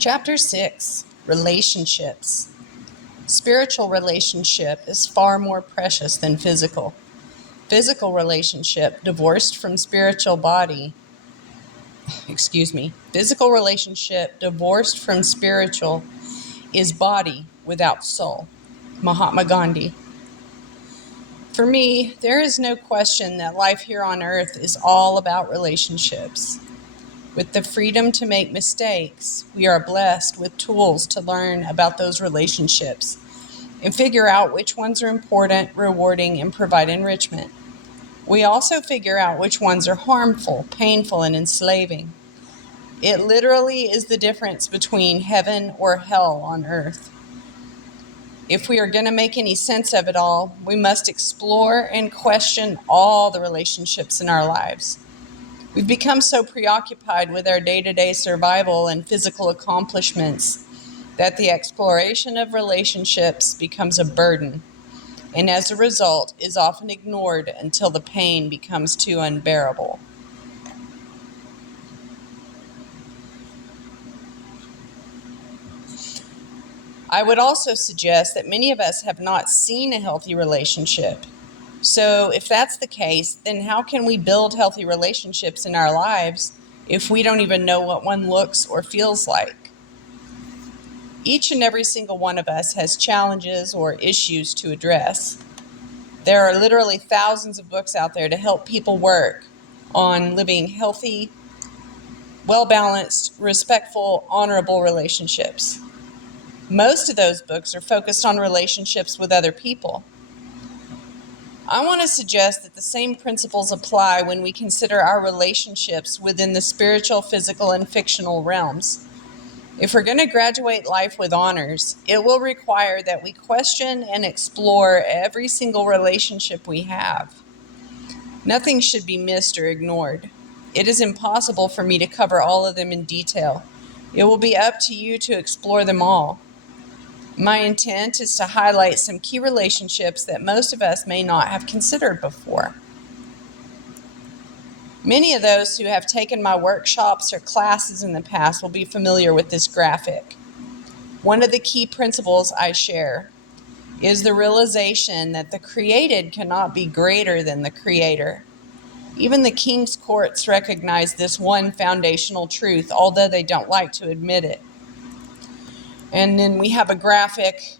Chapter 6, Relationships. Spiritual relationship is far more precious than physical. Physical relationship divorced from spiritual body. Physical relationship divorced from spiritual is body without soul. Mahatma Gandhi. For me, there is no question that life here on earth is all about relationships. With the freedom to make mistakes, we are blessed with tools to learn about those relationships and figure out which ones are important, rewarding, and provide enrichment. We also figure out which ones are harmful, painful, and enslaving. It literally is the difference between heaven or hell on earth. If we are going to make any sense of it all, we must explore and question all the relationships in our lives. We've become so preoccupied with our day-to-day survival and physical accomplishments that the exploration of relationships becomes a burden, and as a result is often ignored until the pain becomes too unbearable. I would also suggest that many of us have not seen a healthy relationship. So if that's the case, then how can we build healthy relationships in our lives if we don't even know what one looks or feels like? Each and every single one of us has challenges or issues to address. There are literally thousands of books out there to help people work on living healthy, well-balanced, respectful, honorable relationships. Most of those books are focused on relationships with other people. I want to suggest that the same principles apply when we consider our relationships within the spiritual, physical, and fictional realms. If we're going to graduate life with honors, it will require that we question and explore every single relationship we have. Nothing should be missed or ignored. It is impossible for me to cover all of them in detail. It will be up to you to explore them all. My intent is to highlight some key relationships that most of us may not have considered before. Many of those who have taken my workshops or classes in the past will be familiar with this graphic. One of the key principles I share is the realization that the created cannot be greater than the creator. Even the king's courts recognize this one foundational truth, although they don't like to admit it. And then we have a graphic.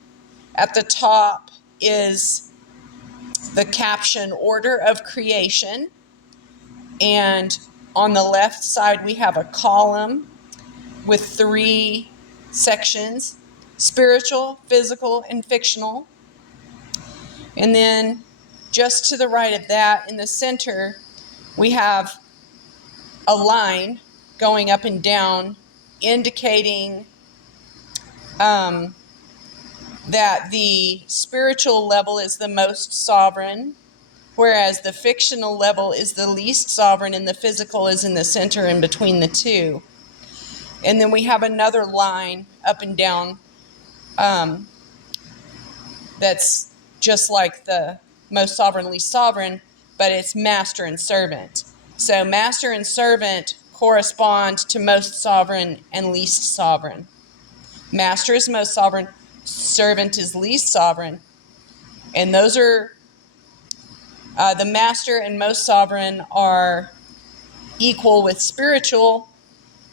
At the top is the caption, Order of Creation. And on the left side, we have a column with 3 sections, spiritual, physical, and fictional. And then just to the right of that, in the center, we have a line going up and down indicating that the spiritual level is the most sovereign, whereas the fictional level is the least sovereign and the physical is in the center in between the two. And then we have another line up and down that's just like the most sovereign, least sovereign, but it's master and servant. So master and servant correspond to most sovereign and least sovereign. Master is most sovereign, servant is least sovereign. And those are, the master and most sovereign are equal with spiritual.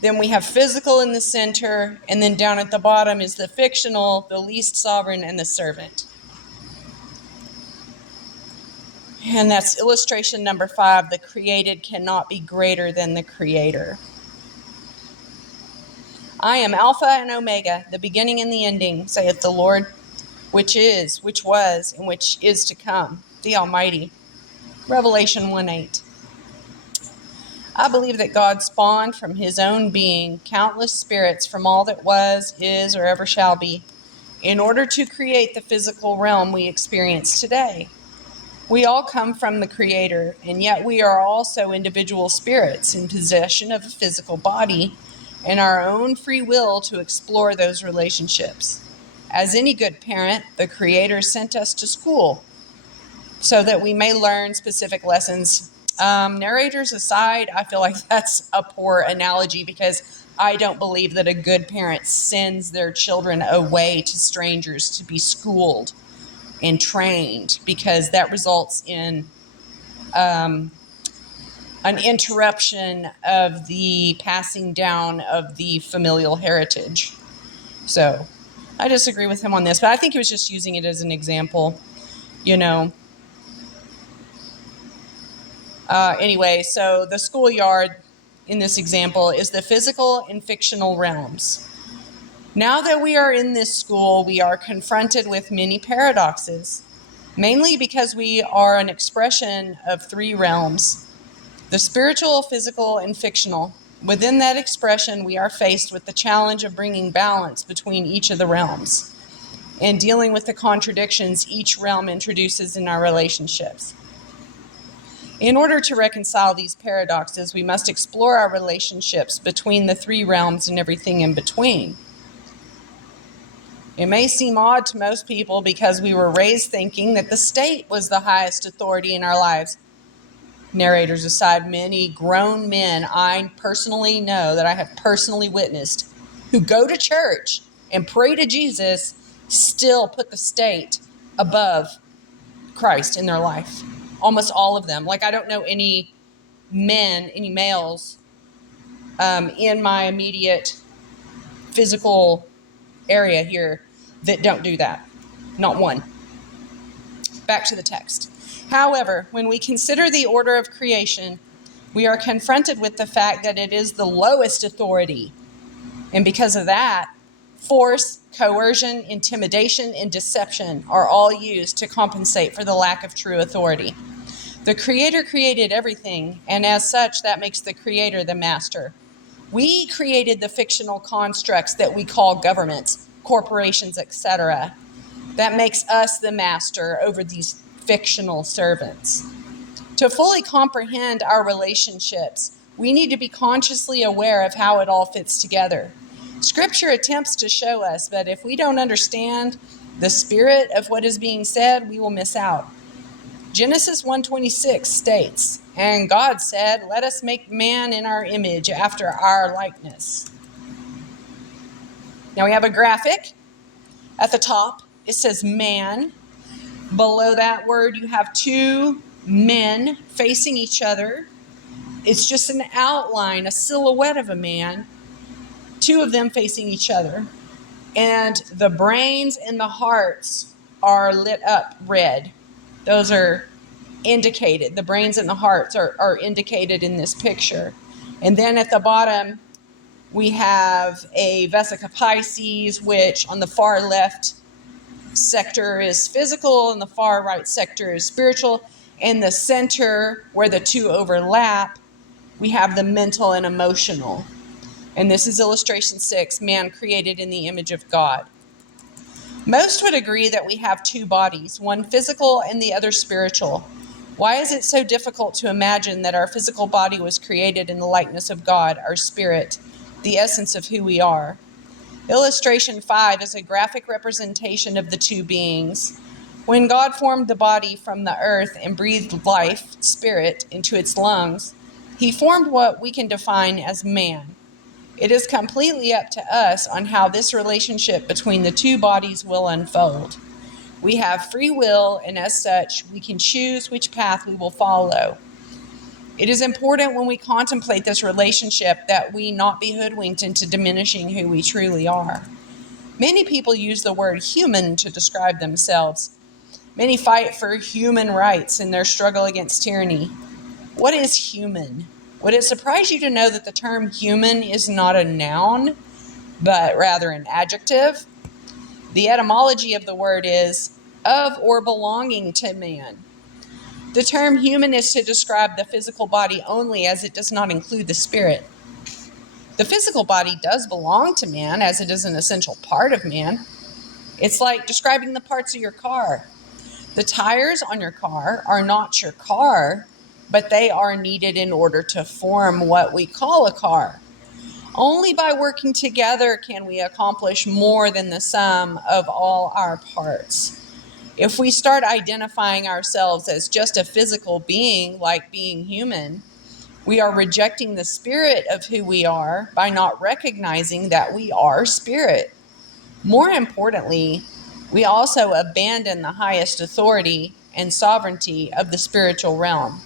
Then we have physical in the center, and then down at the bottom is the fictional, the least sovereign, and the servant. And that's illustration number 5. The created cannot be greater than the creator. I am Alpha and Omega, the beginning and the ending, saith the Lord, which is, which was, and which is to come, the Almighty. Revelation 1:8. I believe that God spawned from his own being countless spirits from all that was, is, or ever shall be, in order to create the physical realm we experience today. We all come from the Creator, and yet we are also individual spirits in possession of a physical body and our own free will to explore those relationships. As any good parent, the Creator sent us to school so that we may learn specific lessons. Narrators aside, I feel like that's a poor analogy because I don't believe that a good parent sends their children away to strangers to be schooled and trained, because that results in an interruption of the passing down of the familial heritage. So I disagree with him on this, but I think he was just using it as an example, you know. Anyway, so the schoolyard in this example is the physical and fictional realms. Now that we are in this school, we are confronted with many paradoxes, mainly because we are an expression of three realms: the spiritual, physical, and fictional. Within that expression, we are faced with the challenge of bringing balance between each of the realms and dealing with the contradictions each realm introduces in our relationships. In order to reconcile these paradoxes, we must explore our relationships between the three realms and everything in between. It may seem odd to most people because we were raised thinking that the state was the highest authority in our lives. Narrators aside, many grown men I personally know, that I have personally witnessed, who go to church and pray to Jesus, still put the state above Christ in their life. Almost all of them. Like, I don't know any males in my immediate physical area here that don't do that. Not one. Back to the text. However, when we consider the order of creation, we are confronted with the fact that it is the lowest authority. And because of that, force, coercion, intimidation, and deception are all used to compensate for the lack of true authority. The Creator created everything, and as such, that makes the Creator the master. We created the fictional constructs that we call governments, corporations, etc. That makes us the master over these fictional servants. To fully comprehend our relationships, we need to be consciously aware of how it all fits together. Scripture attempts to show us that if we don't understand the spirit of what is being said, we will miss out. Genesis 1:26 states, "And God said, let us make man in our image after our likeness." Now we have a graphic. At the top, it says man. Below that word, you have two men facing each other. It's just an outline, a silhouette of a man, two of them facing each other. And the brains and the hearts are lit up red. Those are indicated. The brains and the hearts are indicated in this picture. And then at the bottom, we have a Vesica Pisces, which on the far left sector is physical and the far right sector is spiritual. In the center, where the two overlap, we have the mental and emotional. And this is illustration 6, man created in the image of God. Most would agree that we have two bodies, one physical and the other spiritual. Why is it so difficult to imagine that our physical body was created in the likeness of God, our spirit, the essence of who we are? Illustration 5 is a graphic representation of the two beings. When God formed the body from the earth and breathed life, spirit, into its lungs, he formed what we can define as man. It is completely up to us on how this relationship between the two bodies will unfold. We have free will, and as such, we can choose which path we will follow. It is important when we contemplate this relationship that we not be hoodwinked into diminishing who we truly are. Many people use the word human to describe themselves. Many fight for human rights in their struggle against tyranny. What is human? Would it surprise you to know that the term human is not a noun, but rather an adjective? The etymology of the word is of or belonging to man. The term human is to describe the physical body only, as it does not include the spirit. The physical body does belong to man, as it is an essential part of man. It's like describing the parts of your car. The tires on your car are not your car, but they are needed in order to form what we call a car. Only by working together can we accomplish more than the sum of all our parts. If we start identifying ourselves as just a physical being, like being human, We are rejecting the spirit of who we are by not recognizing that we are spirit. More importantly, we also abandon the highest authority and sovereignty of the spiritual realm.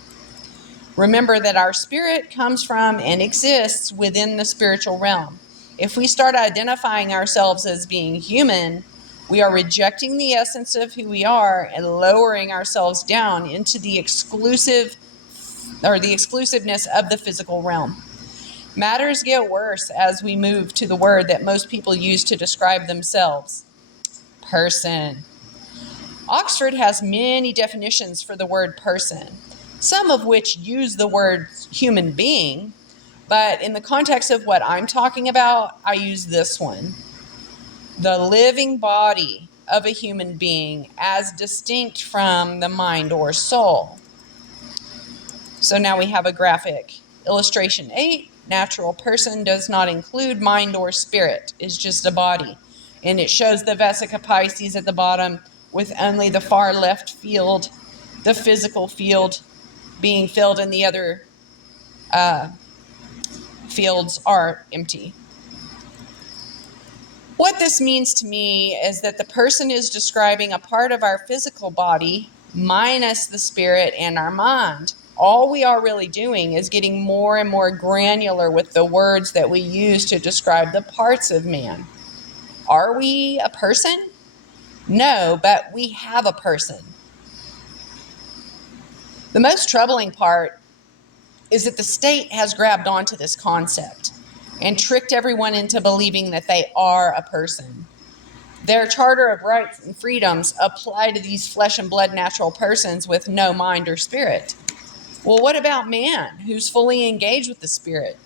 Remember that our spirit comes from and exists within the spiritual realm. If we start identifying ourselves as being human, we are rejecting the essence of who we are and lowering ourselves down into the exclusiveness of the physical realm. Matters get worse as we move to the word that most people use to describe themselves: person. Oxford has many definitions for the word person, some of which use the word human being, but in the context of what I'm talking about, I use this one: the living body of a human being as distinct from the mind or soul. So now we have a graphic. Illustration 8, natural person does not include mind or spirit, it's just a body. And it shows the Vesica Pisces at the bottom with only the far left field, the physical field, being filled, and the other fields are empty. What this means to me is that the person is describing a part of our physical body minus the spirit and our mind. All we are really doing is getting more and more granular with the words that we use to describe the parts of man. Are we a person? No, but we have a person. The most troubling part is that the state has grabbed onto this concept and tricked everyone into believing that they are a person. Their Charter of Rights and Freedoms apply to these flesh and blood natural persons with no mind or spirit. Well, what about man, who's fully engaged with the spirit?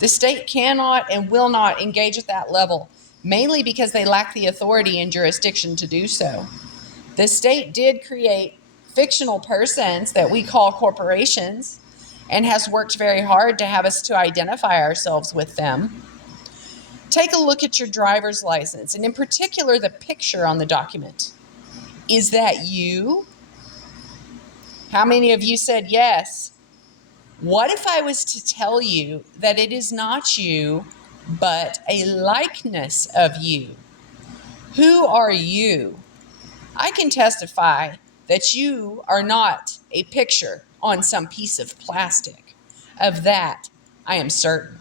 The state cannot and will not engage at that level, mainly because they lack the authority and jurisdiction to do so. The state did create fictional persons that we call corporations and has worked very hard to have us to identify ourselves with them. Take a look at your driver's license, and in particular, the picture on the document. Is that you? How many of you said yes? What if I was to tell you that it is not you, but a likeness of you? Who are you? I can testify that you are not a picture on some piece of plastic. Of that, I am certain.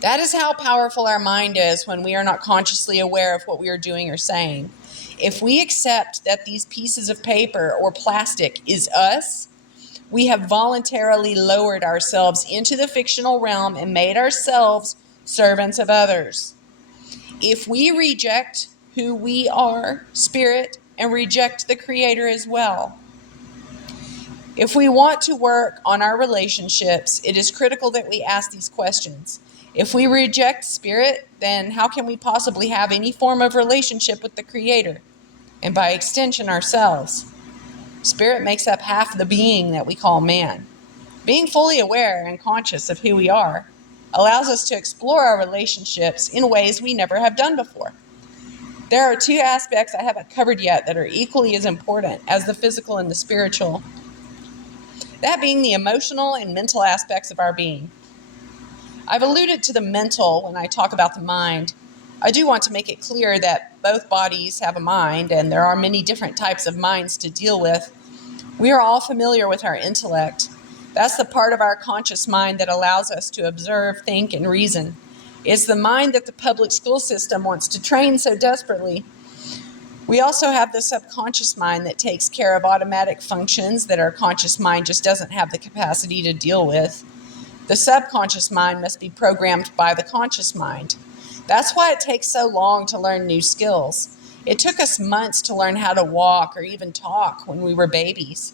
That is how powerful our mind is when we are not consciously aware of what we are doing or saying. If we accept that these pieces of paper or plastic is us, we have voluntarily lowered ourselves into the fictional realm and made ourselves servants of others. If we reject who we are, spirit, and reject the Creator as well, if we want to work on our relationships, it is critical that we ask these questions. If we reject spirit, then how can we possibly have any form of relationship with the Creator, and by extension ourselves? Spirit makes up half the being that we call man. Being fully aware and conscious of who we are allows us to explore our relationships in ways we never have done before. There are two aspects I haven't covered yet that are equally as important as the physical and the spiritual. That being the emotional and mental aspects of our being. I've alluded to the mental when I talk about the mind. I do want to make it clear that both bodies have a mind, and there are many different types of minds to deal with. We are all familiar with our intellect. That's the part of our conscious mind that allows us to observe, think, and reason. It's the mind that the public school system wants to train so desperately. We also have the subconscious mind that takes care of automatic functions that our conscious mind just doesn't have the capacity to deal with. The subconscious mind must be programmed by the conscious mind. That's why it takes so long to learn new skills. It took us months to learn how to walk or even talk when we were babies.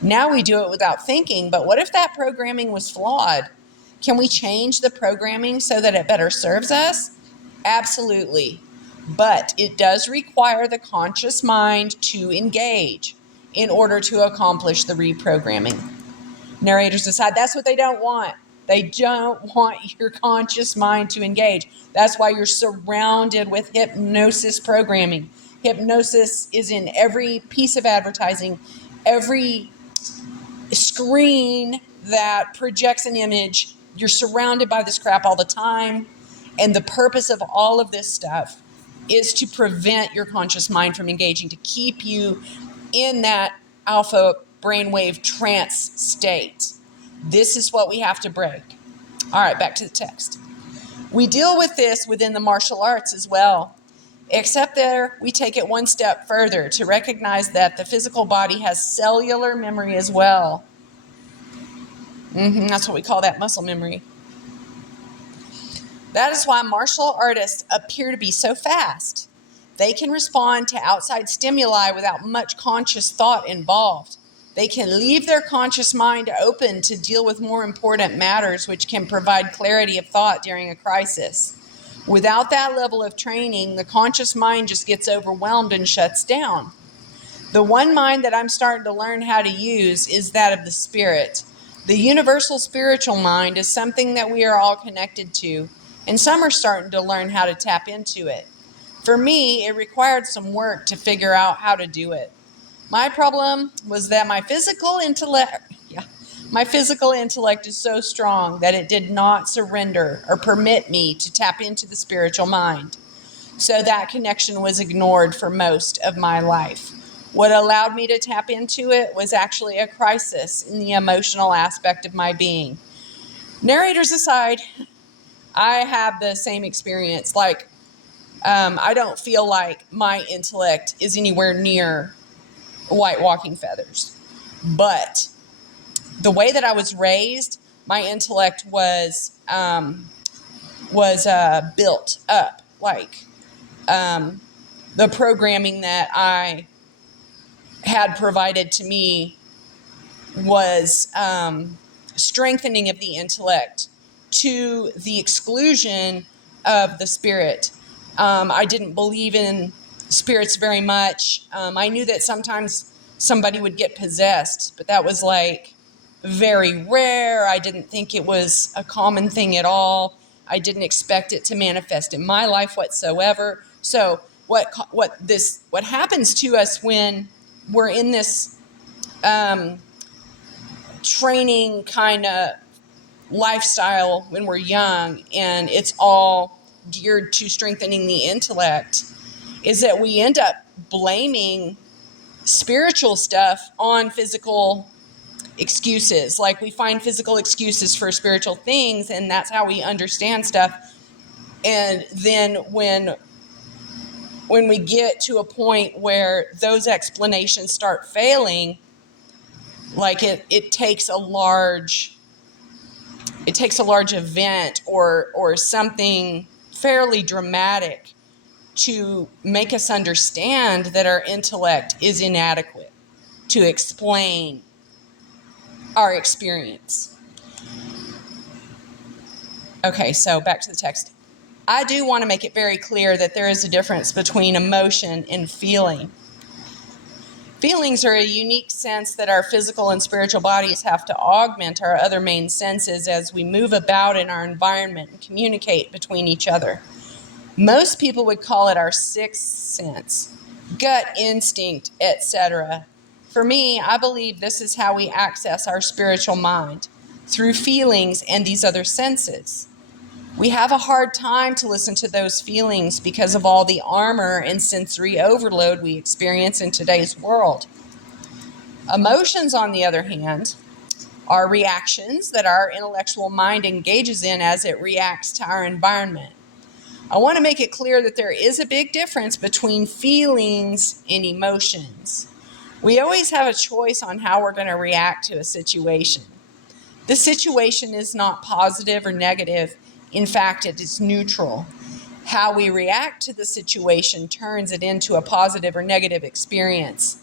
Now we do it without thinking, but what if that programming was flawed? Can we change the programming so that it better serves us? Absolutely. But it does require the conscious mind to engage in order to accomplish the reprogramming. Narrators decide that's what they don't want. They don't want your conscious mind to engage. That's why you're surrounded with hypnosis programming. Hypnosis is in every piece of advertising, every screen that projects an image. You're surrounded by this crap all the time. And the purpose of all of this stuff is to prevent your conscious mind from engaging, to keep you in that alpha brainwave trance state. This is what we have to break. All right, back to the text. We deal with this within the martial arts as well, except there we take it one step further to recognize that the physical body has cellular memory as well. That's what we call that, muscle memory. That is why martial artists appear to be so fast. They can respond to outside stimuli without much conscious thought involved. They can leave their conscious mind open to deal with more important matters, which can provide clarity of thought during a crisis. Without that level of training, the conscious mind just gets overwhelmed and shuts down. The one mind that I'm starting to learn how to use is that of the spirit. The universal spiritual mind is something that we are all connected to, and some are starting to learn how to tap into it. For me, it required some work to figure out how to do it. My problem was that my physical intellect is so strong that it did not surrender or permit me to tap into the spiritual mind. So that connection was ignored for most of my life. What allowed me to tap into it was actually a crisis in the emotional aspect of my being. Narrators aside, I have the same experience. I don't feel like my intellect is anywhere near white walking feathers. But the way that I was raised, my intellect was built up. The programming that I had provided to me was strengthening of the intellect to the exclusion of the spirit. I didn't believe in spirits very much. I knew that sometimes somebody would get possessed, but that was very rare. I didn't think it was a common thing at all. I didn't expect it to manifest in my life whatsoever. So what happens to us when we're in this training kind of lifestyle when we're young, and it's all geared to strengthening the intellect, is that we end up blaming spiritual stuff on physical excuses. Like, we find physical excuses for spiritual things, and that's how we understand stuff. And then when we get to a point where those explanations start failing, it takes a large event or something fairly dramatic to make us understand that our intellect is inadequate to explain our experience. Okay, so back to the text. I do want to make it very clear that there is a difference between emotion and feeling. Feelings are a unique sense that our physical and spiritual bodies have to augment our other main senses as we move about in our environment and communicate between each other. Most people would call it our sixth sense, gut instinct, etc. For me, I believe this is how we access our spiritual mind, through feelings and these other senses. We have a hard time to listen to those feelings because of all the armor and sensory overload we experience in today's world. Emotions, on the other hand, are reactions that our intellectual mind engages in as it reacts to our environment. I want to make it clear that there is a big difference between feelings and emotions. We always have a choice on how we're going to react to a situation. The situation is not positive or negative. In fact, it is neutral. How we react to the situation turns it into a positive or negative experience.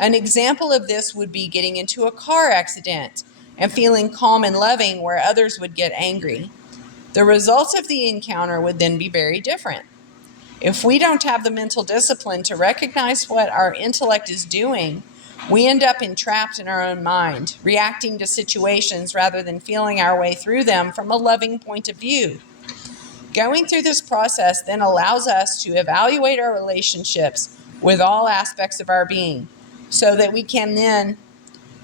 An example of this would be getting into a car accident and feeling calm and loving where others would get angry. The results of the encounter would then be very different. If we don't have the mental discipline to recognize what our intellect is doing, we end up entrapped in our own mind, reacting to situations rather than feeling our way through them from a loving point of view. Going through this process then allows us to evaluate our relationships with all aspects of our being, so that we can then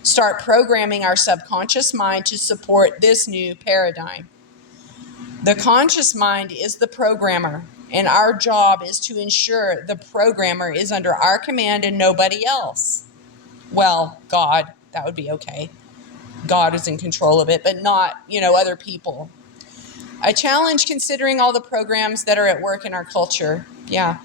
start programming our subconscious mind to support this new paradigm. The conscious mind is the programmer, and our job is to ensure the programmer is under our command and nobody else. Well, God, that would be okay. God is in control of it, but not, other people. A challenge considering all the programs that are at work in our culture. Yeah.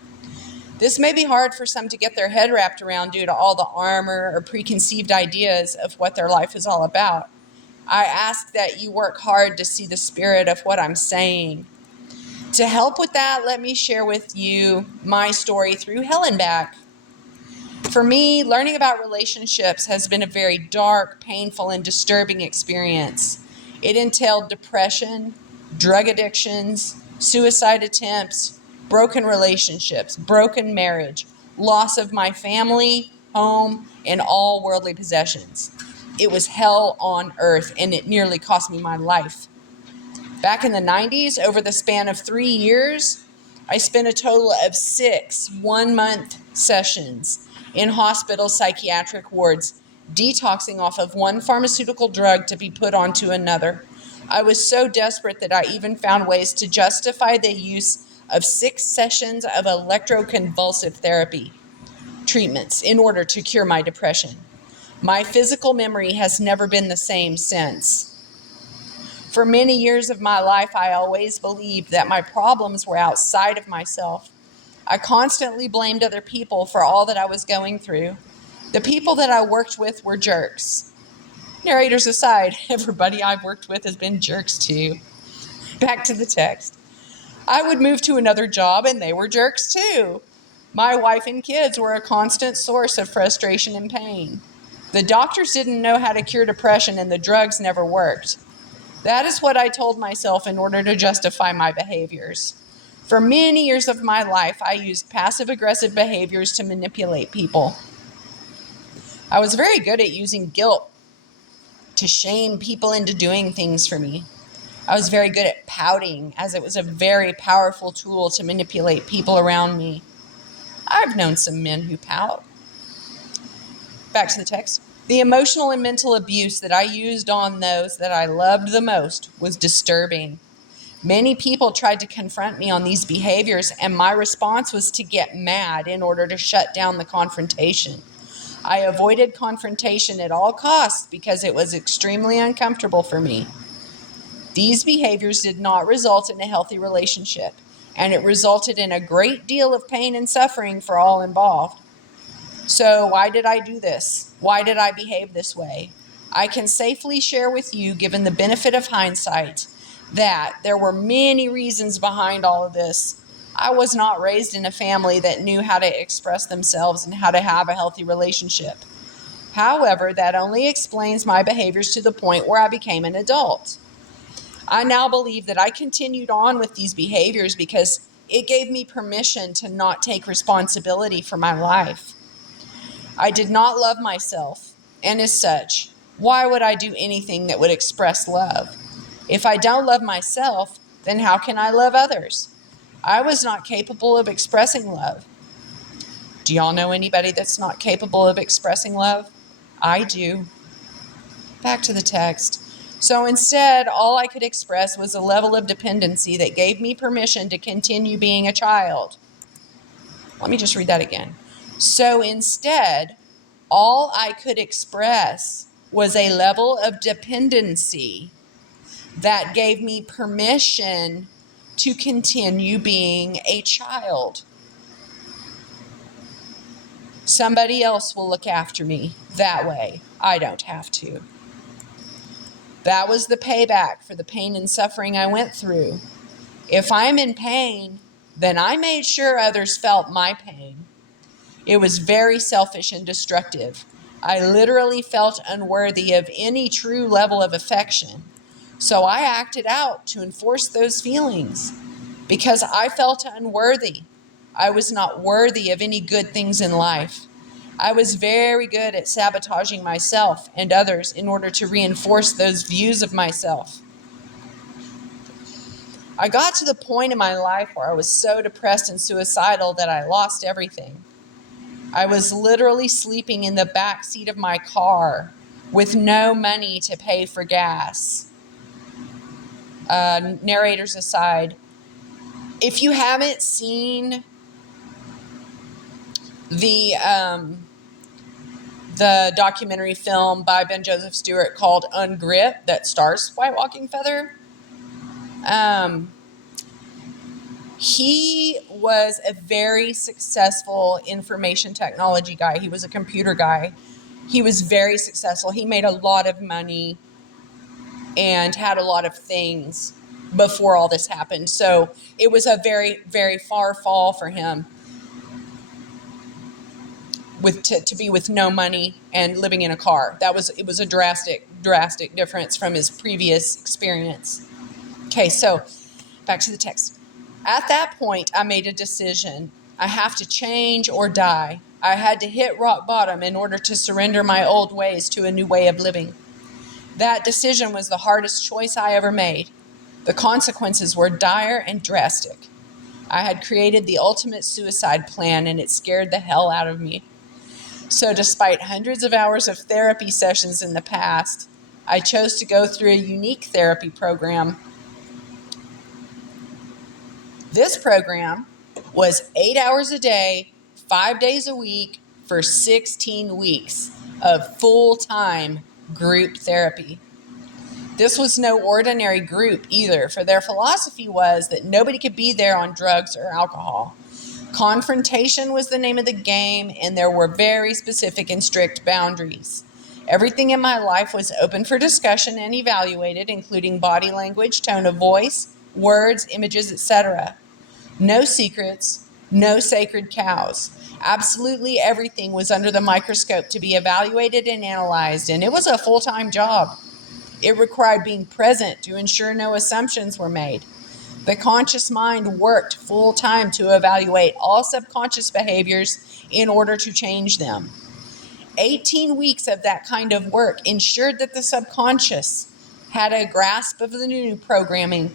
This may be hard for some to get their head wrapped around due to all the armor or preconceived ideas of what their life is all about. I ask that you work hard to see the spirit of what I'm saying. To help with that, let me share with you my story through hell and back. For me, learning about relationships has been a very dark, painful, and disturbing experience. It entailed depression, drug addictions, suicide attempts, broken relationships, broken marriage, loss of my family, home, and all worldly possessions. It was hell on earth, and it nearly cost me my life. Back in the 90s, over the span of 3 years, I spent a total of 6 one-month sessions in hospital psychiatric wards, detoxing off of one pharmaceutical drug to be put onto another. I was so desperate that I even found ways to justify the use of 6 sessions of electroconvulsive therapy treatments in order to cure my depression. My physical memory has never been the same since. For many years of my life, I always believed that my problems were outside of myself. I constantly blamed other people for all that I was going through. The people that I worked with were jerks. Narrators aside, everybody I've worked with has been jerks too. Back to the text. I would move to another job and they were jerks too. My wife and kids were a constant source of frustration and pain. The doctors didn't know how to cure depression and the drugs never worked. That is what I told myself in order to justify my behaviors. For many years of my life, I used passive-aggressive behaviors to manipulate people. I was very good at using guilt to shame people into doing things for me. I was very good at pouting, as it was a very powerful tool to manipulate people around me. I've known some men who pout. Back to the text. The emotional and mental abuse that I used on those that I loved the most was disturbing. Many people tried to confront me on these behaviors, and my response was to get mad in order to shut down the confrontation. I avoided confrontation at all costs because it was extremely uncomfortable for me. These behaviors did not result in a healthy relationship, and it resulted in a great deal of pain and suffering for all involved. So why did I do this? Why did I behave this way? I can safely share with you, given the benefit of hindsight, that there were many reasons behind all of this. I was not raised in a family that knew how to express themselves and how to have a healthy relationship. However, that only explains my behaviors to the point where I became an adult. I now believe that I continued on with these behaviors because it gave me permission to not take responsibility for my life. I did not love myself, and as such, why would I do anything that would express love? If I don't love myself, then how can I love others? I was not capable of expressing love. Do y'all know anybody that's not capable of expressing love? I do. Back to the text. So instead, all I could express was a level of dependency that gave me permission to continue being a child. Let me just read that again. So instead, all I could express was a level of dependency that gave me permission to continue being a child. Somebody else will look after me that way. I don't have to. That was the payback for the pain and suffering I went through. If I'm in pain, then I made sure others felt my pain. It was very selfish and destructive. I literally felt unworthy of any true level of affection. So I acted out to enforce those feelings because I felt unworthy. I was not worthy of any good things in life. I was very good at sabotaging myself and others in order to reinforce those views of myself. I got to the point in my life where I was so depressed and suicidal that I lost everything. I was literally sleeping in the back seat of my car with no money to pay for gas. Narrators aside, if you haven't seen the documentary film by Ben Joseph Stewart called Ungripped that stars White Walking Feather, he was a very successful information technology guy. He was a computer guy. He was very successful. He made a lot of money and had a lot of things before all this happened. So it was a very, very far fall for him to be with no money and living in a car. It was a drastic difference from his previous experience. Okay, so back to the text. At that point, I made a decision. I have to change or die. I had to hit rock bottom in order to surrender my old ways to a new way of living. That decision was the hardest choice I ever made. The consequences were dire and drastic. I had created the ultimate suicide plan, and it scared the hell out of me. So despite hundreds of hours of therapy sessions in the past, I chose to go through a unique therapy program. This program was 8 hours a day, 5 days a week, for 16 weeks of full-time group therapy. This was no ordinary group either, for their philosophy was that nobody could be there on drugs or alcohol. Confrontation was the name of the game, and there were very specific and strict boundaries. Everything in my life was open for discussion and evaluated, including body language, tone of voice, words, images, etc. No secrets, no sacred cows. Absolutely everything was under the microscope to be evaluated and analyzed, and it was a full-time job. It required being present to ensure no assumptions were made. The conscious mind worked full-time to evaluate all subconscious behaviors in order to change them. 18 weeks of that kind of work ensured that the subconscious had a grasp of the new programming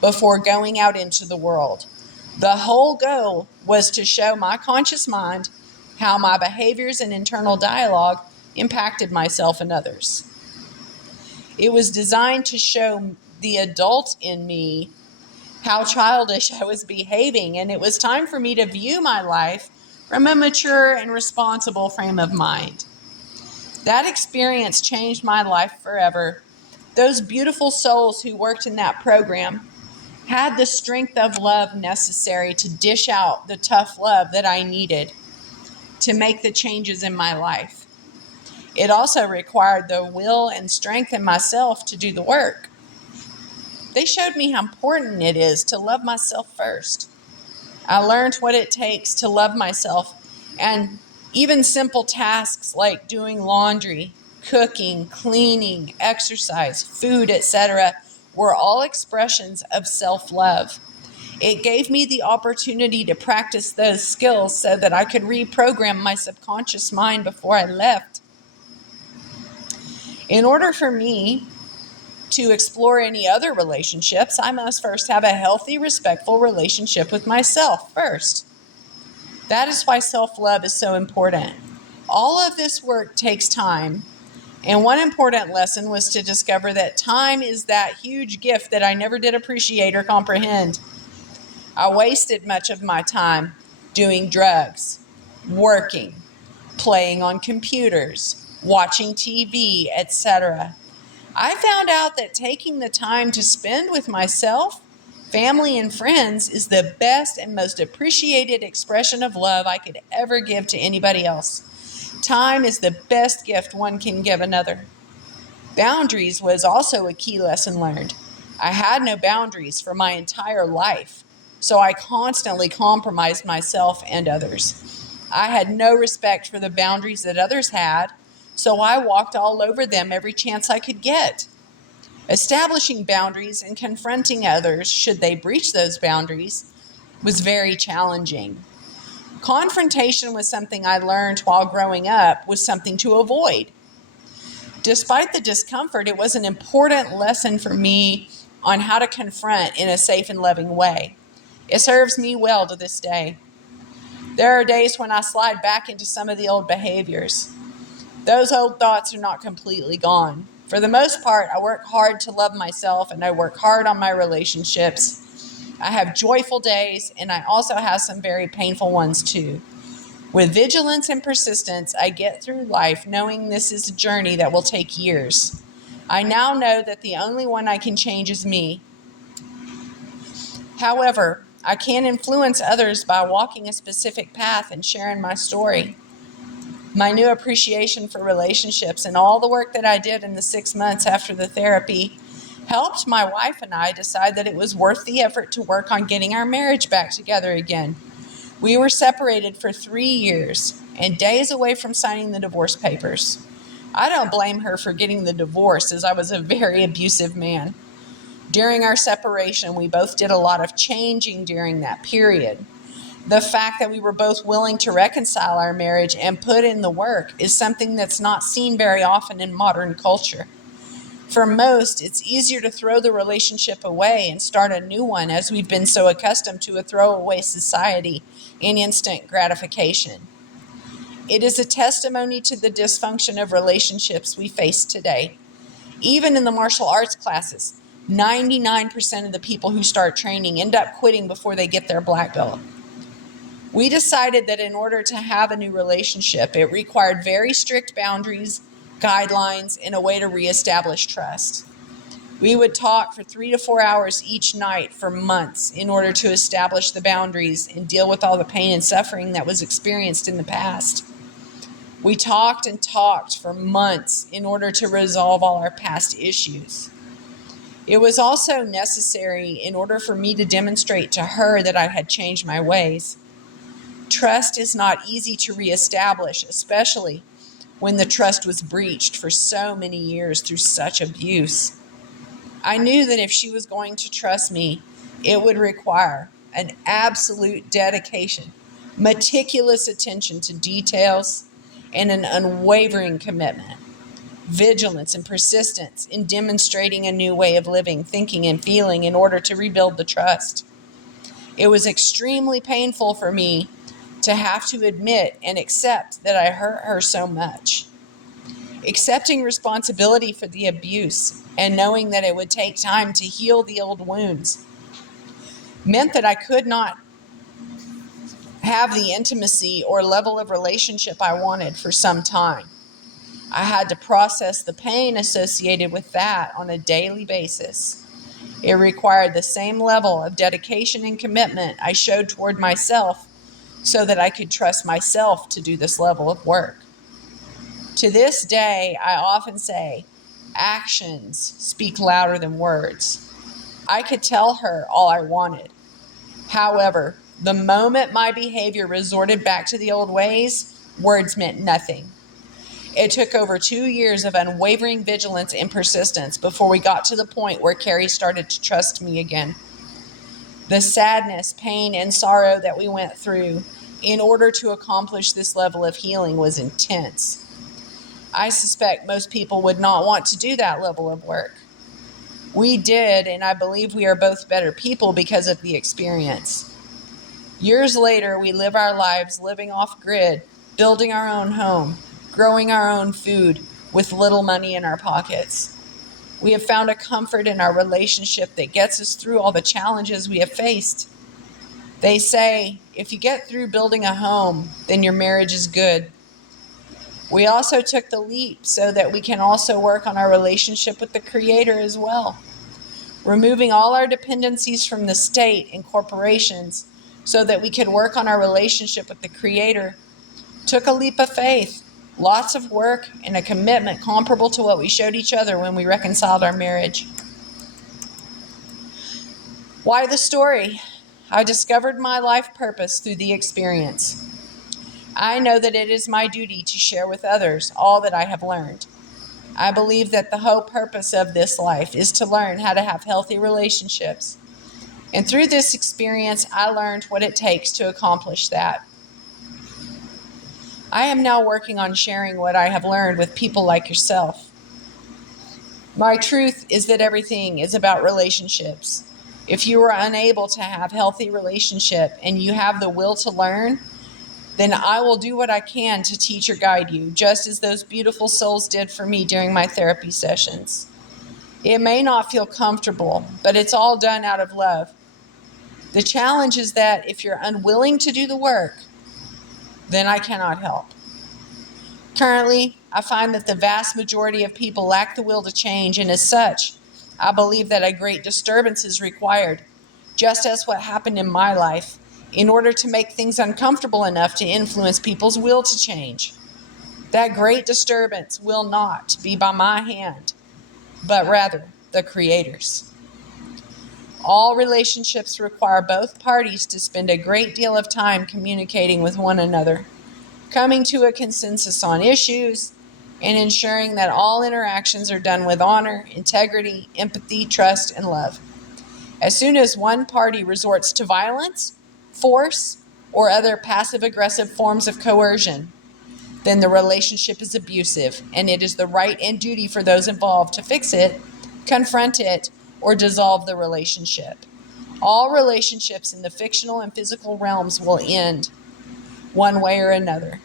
before going out into the world. The whole goal was to show my conscious mind how my behaviors and internal dialogue impacted myself and others. It was designed to show the adult in me how childish I was behaving, and it was time for me to view my life from a mature and responsible frame of mind. That experience changed my life forever. Those beautiful souls who worked in that program had the strength of love necessary to dish out the tough love that I needed to make the changes in my life. It also required the will and strength in myself to do the work. They showed me how important it is to love myself first. I learned what it takes to love myself, and even simple tasks like doing laundry, cooking, cleaning, exercise, food, etc., were all expressions of self-love. It gave me the opportunity to practice those skills so that I could reprogram my subconscious mind before I left. In order for me to explore any other relationships, I must first have a healthy, respectful relationship with myself first. That is why self-love is so important. All of this work takes time, and one important lesson was to discover that time is that huge gift that I never did appreciate or comprehend. I wasted much of my time doing drugs, working, playing on computers, watching TV, etc. I found out that taking the time to spend with myself, family, and friends is the best and most appreciated expression of love I could ever give to anybody else. Time is the best gift one can give another. Boundaries was also a key lesson learned. I had no boundaries for my entire life, so I constantly compromised myself and others. I had no respect for the boundaries that others had, so I walked all over them every chance I could get. Establishing boundaries and confronting others, should they breach those boundaries, was very challenging. Confrontation was something I learned while growing up was something to avoid. Despite the discomfort, it was an important lesson for me on how to confront in a safe and loving way. It serves me well to this day. There are days when I slide back into some of the old behaviors. those old thoughts are not completely gone. For the most part, I work hard to love myself and I work hard on my relationships. I have joyful days and I also have some very painful ones too. With vigilance and persistence, I get through life knowing this is a journey that will take years. I now know that the only one I can change is me. However, I can influence others by walking a specific path and sharing my story. My new appreciation for relationships and all the work that I did in the 6 months after the therapy helped my wife and I decide that it was worth the effort to work on getting our marriage back together again. We were separated for 3 years and days away from signing the divorce papers. I don't blame her for getting the divorce, as I was a very abusive man. During our separation, we both did a lot of changing during that period. The fact that we were both willing to reconcile our marriage and put in the work is something that's not seen very often in modern culture. For most, it's easier to throw the relationship away and start a new one, as we've been so accustomed to a throwaway society and instant gratification. It is a testimony to the dysfunction of relationships we face today. Even in the martial arts classes, 99% of the people who start training end up quitting before they get their black belt. We decided that in order to have a new relationship, it required very strict boundaries, guidelines, and a way to reestablish trust. We would talk for 3 to 4 hours each night for months in order to establish the boundaries and deal with all the pain and suffering that was experienced in the past. We talked and talked for months in order to resolve all our past issues. It was also necessary in order for me to demonstrate to her that I had changed my ways. Trust is not easy to reestablish, especially when the trust was breached for so many years through such abuse. I knew that if she was going to trust me, it would require an absolute dedication, meticulous attention to details, and an unwavering commitment, vigilance and persistence in demonstrating a new way of living, thinking, and feeling in order to rebuild the trust. It was extremely painful for me to have to admit and accept that I hurt her so much. Accepting responsibility for the abuse and knowing that it would take time to heal the old wounds meant that I could not have the intimacy or level of relationship I wanted for some time. I had to process the pain associated with that on a daily basis. It required the same level of dedication and commitment I showed toward myself so that I could trust myself to do this level of work. To this day, I often say, actions speak louder than words. I could tell her all I wanted. However, the moment my behavior resorted back to the old ways, words meant nothing. It took over 2 years of unwavering vigilance and persistence before we got to the point where Carrie started to trust me again. The sadness, pain, and sorrow that we went through in order to accomplish this level of healing was intense. I suspect most people would not want to do that level of work. We did, and I believe we are both better people because of the experience. Years later, we live our lives living off grid, building our own home, growing our own food with little money in our pockets. We have found a comfort in our relationship that gets us through all the challenges we have faced. They say, if you get through building a home, then your marriage is good. We also took the leap so that we can also work on our relationship with the Creator as well. Removing all our dependencies from the state and corporations so that we could work on our relationship with the Creator took a leap of faith, lots of work, and a commitment comparable to what we showed each other when we reconciled our marriage. Why the story? I discovered my life purpose through the experience. I know that it is my duty to share with others all that I have learned. I believe that the whole purpose of this life is to learn how to have healthy relationships. And through this experience, I learned what it takes to accomplish that. I am now working on sharing what I have learned with people like yourself. My truth is that everything is about relationships. If you are unable to have healthy relationship and you have the will to learn, then I will do what I can to teach or guide you, just as those beautiful souls did for me during my therapy sessions. It may not feel comfortable, but it's all done out of love. The challenge is that if you're unwilling to do the work, then I cannot help. Currently, I find that the vast majority of people lack the will to change, and as such, I believe that a great disturbance is required, just as what happened in my life, in order to make things uncomfortable enough to influence people's will to change. That great disturbance will not be by my hand, but rather the Creator's. All relationships require both parties to spend a great deal of time communicating with one another, coming to a consensus on issues, and ensuring that all interactions are done with honor, integrity, empathy, trust, and love. As soon as one party resorts to violence, force, or other passive-aggressive forms of coercion, then the relationship is abusive, and it is the right and duty for those involved to fix it, confront it, or dissolve the relationship. All relationships in the fictional and physical realms will end one way or another.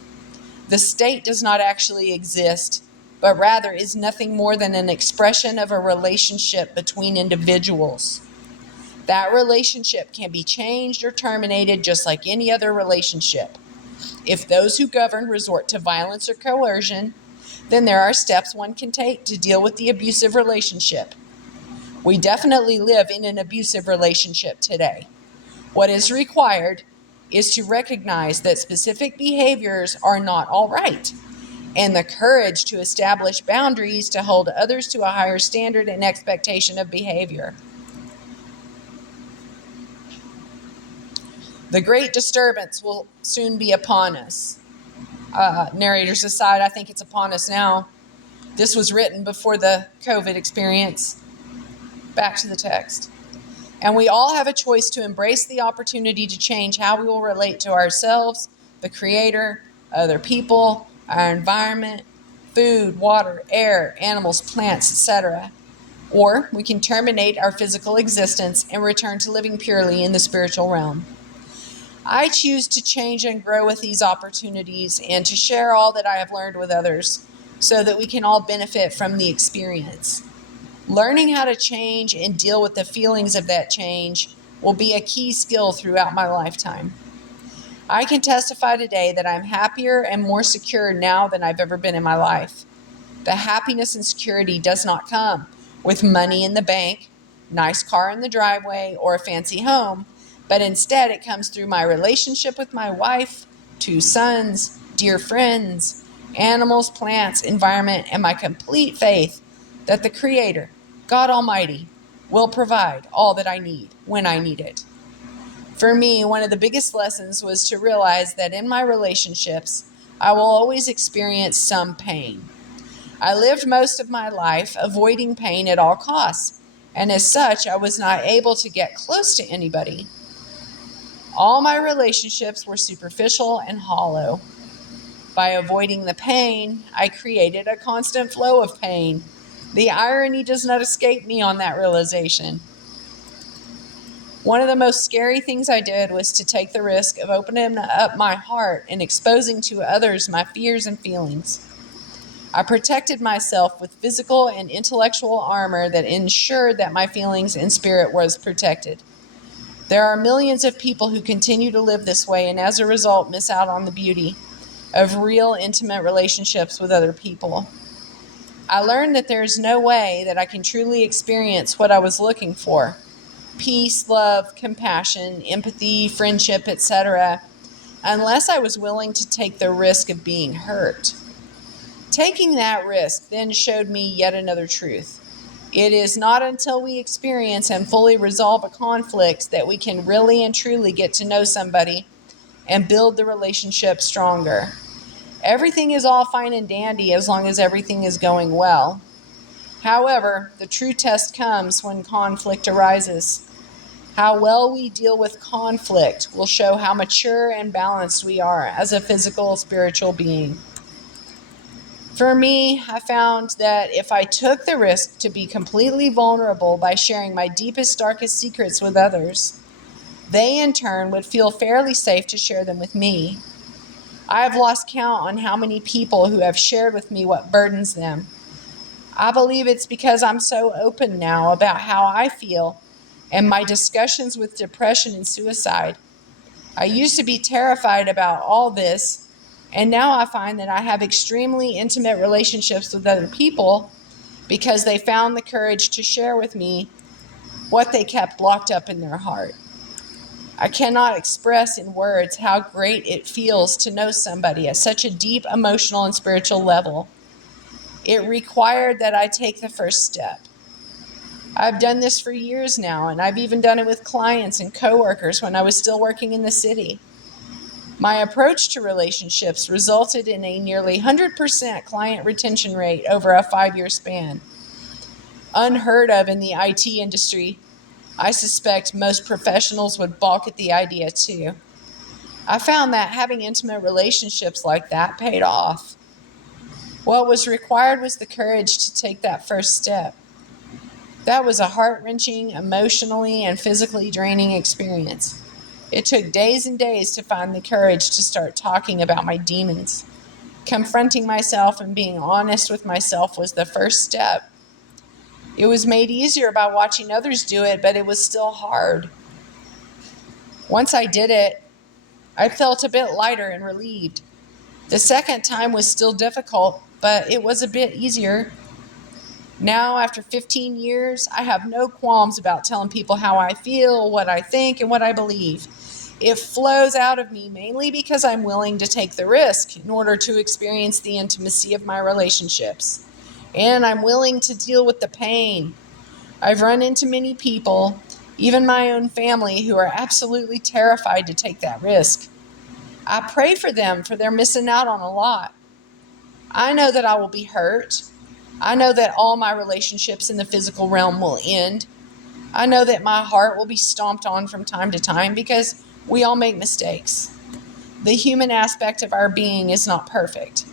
The state does not actually exist, but rather is nothing more than an expression of a relationship between individuals. That relationship can be changed or terminated just like any other relationship. If those who govern resort to violence or coercion, then there are steps one can take to deal with the abusive relationship. We definitely live in an abusive relationship today. What is required is to recognize that specific behaviors are not all right, and the courage to establish boundaries to hold others to a higher standard and expectation of behavior. The great disturbance will soon be upon us. Narrators aside, I think it's upon us now. This was written before the COVID experience. Back to the text. And we all have a choice to embrace the opportunity to change how we will relate to ourselves, the Creator, other people, our environment, food, water, air, animals, plants, etc. Or we can terminate our physical existence and return to living purely in the spiritual realm. I choose to change and grow with these opportunities and to share all that I have learned with others so that we can all benefit from the experience. Learning how to change and deal with the feelings of that change will be a key skill throughout my lifetime. I can testify today that I'm happier and more secure now than I've ever been in my life. The happiness and security does not come with money in the bank, nice car in the driveway, or a fancy home, but instead it comes through my relationship with my wife, 2 sons, dear friends, animals, plants, environment, and my complete faith that the Creator, God Almighty, will provide all that I need when I need it. For me, one of the biggest lessons was to realize that in my relationships, I will always experience some pain. I lived most of my life avoiding pain at all costs, and as such, I was not able to get close to anybody. All my relationships were superficial and hollow. By avoiding the pain, I created a constant flow of pain. The irony does not escape me on that realization. One of the most scary things I did was to take the risk of opening up my heart and exposing to others my fears and feelings. I protected myself with physical and intellectual armor that ensured that my feelings and spirit was protected. There are millions of people who continue to live this way and as a result miss out on the beauty of real intimate relationships with other people. I learned that there is no way that I can truly experience what I was looking for: peace, love, compassion, empathy, friendship, etc., unless I was willing to take the risk of being hurt. Taking that risk then showed me yet another truth. It is not until we experience and fully resolve a conflict that we can really and truly get to know somebody and build the relationship stronger. Everything is all fine and dandy as long as everything is going well. However, the true test comes when conflict arises. How well we deal with conflict will show how mature and balanced we are as a physical, spiritual being. For me, I found that if I took the risk to be completely vulnerable by sharing my deepest, darkest secrets with others, they in turn would feel fairly safe to share them with me. I have lost count on how many people who have shared with me what burdens them. I believe it's because I'm so open now about how I feel and my discussions with depression and suicide. I used to be terrified about all this, and now I find that I have extremely intimate relationships with other people because they found the courage to share with me what they kept locked up in their heart. I cannot express in words how great it feels to know somebody at such a deep emotional and spiritual level. It required that I take the first step. I've done this for years now, and I've even done it with clients and coworkers when I was still working in the city. My approach to relationships resulted in a nearly 100% client retention rate over a 5-year span. Unheard of in the IT industry, I suspect most professionals would balk at the idea too. I found that having intimate relationships like that paid off. What was required was the courage to take that first step. That was a heart-wrenching, emotionally and physically draining experience. It took days and days to find the courage to start talking about my demons. Confronting myself and being honest with myself was the first step. It was made easier by watching others do it, but it was still hard. Once I did it, I felt a bit lighter and relieved. The second time was still difficult, but it was a bit easier. Now, after 15 years, I have no qualms about telling people how I feel, what I think, and what I believe. It flows out of me mainly because I'm willing to take the risk in order to experience the intimacy of my relationships. And I'm willing to deal with the pain. I've run into many people, even my own family, who are absolutely terrified to take that risk. I pray for them, for they're missing out on a lot. I know that I will be hurt. I know that all my relationships in the physical realm will end. I know that my heart will be stomped on from time to time because we all make mistakes. The human aspect of our being is not perfect.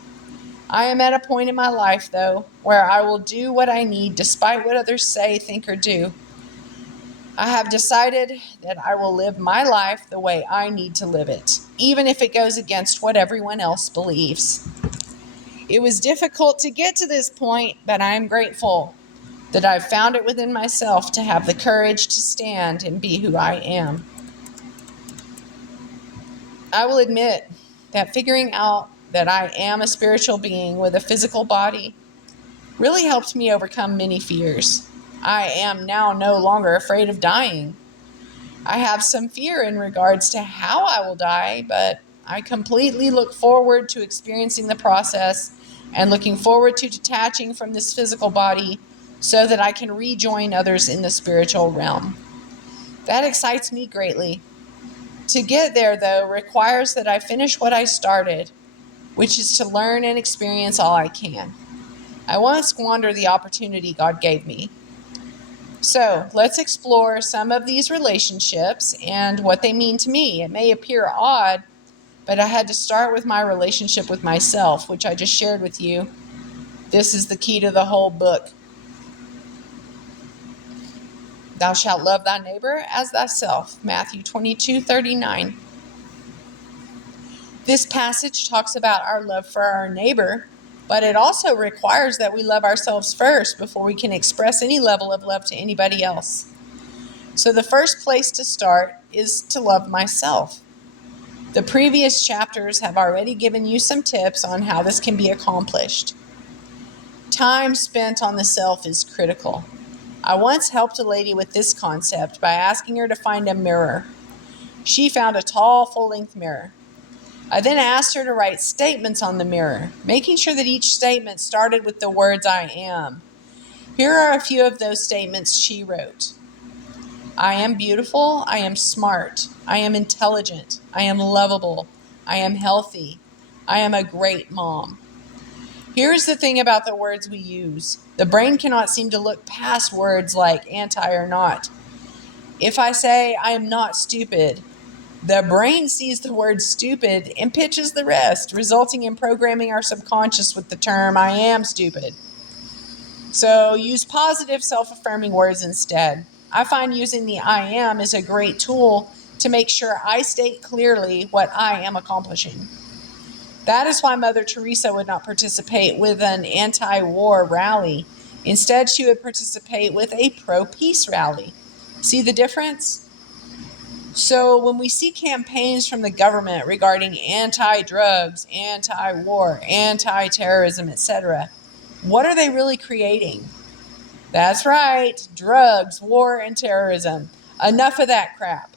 I am at a point in my life, though, where I will do what I need despite what others say, think, or do. I have decided that I will live my life the way I need to live it, even if it goes against what everyone else believes. It was difficult to get to this point, but I am grateful that I've found it within myself to have the courage to stand and be who I am. I will admit that figuring out that I am a spiritual being with a physical body really helped me overcome many fears. I am now no longer afraid of dying. I have some fear in regards to how I will die, but I completely look forward to experiencing the process and looking forward to detaching from this physical body so that I can rejoin others in the spiritual realm. That excites me greatly. To get there, though, requires that I finish what I started, which is to learn and experience all I can. I won't squander the opportunity God gave me. So let's explore some of these relationships and what they mean to me. It may appear odd, but I had to start with my relationship with myself, which I just shared with you. This is the key to the whole book. Thou shalt love thy neighbor as thyself, Matthew 22:39. This passage talks about our love for our neighbor, but it also requires that we love ourselves first before we can express any level of love to anybody else. So the first place to start is to love myself. The previous chapters have already given you some tips on how this can be accomplished. Time spent on the self is critical. I once helped a lady with this concept by asking her to find a mirror. She found a tall, full-length mirror. I then asked her to write statements on the mirror, making sure that each statement started with the words I am. Here are a few of those statements she wrote. I am beautiful, I am smart, I am intelligent, I am lovable, I am healthy, I am a great mom. Here's the thing about the words we use. The brain cannot seem to look past words like anti or not. If I say I am not stupid, the brain sees the word stupid and pitches the rest, resulting in programming our subconscious with the term I am stupid. So use positive self-affirming words instead. I find using the I am is a great tool to make sure I state clearly what I am accomplishing. That is why Mother Teresa would not participate with an anti-war rally. Instead, she would participate with a pro-peace rally. See the difference? So when we see campaigns from the government regarding anti-drugs, anti-war, anti-terrorism, etc., what are they really creating? That's right, drugs, war, and terrorism. Enough of that crap.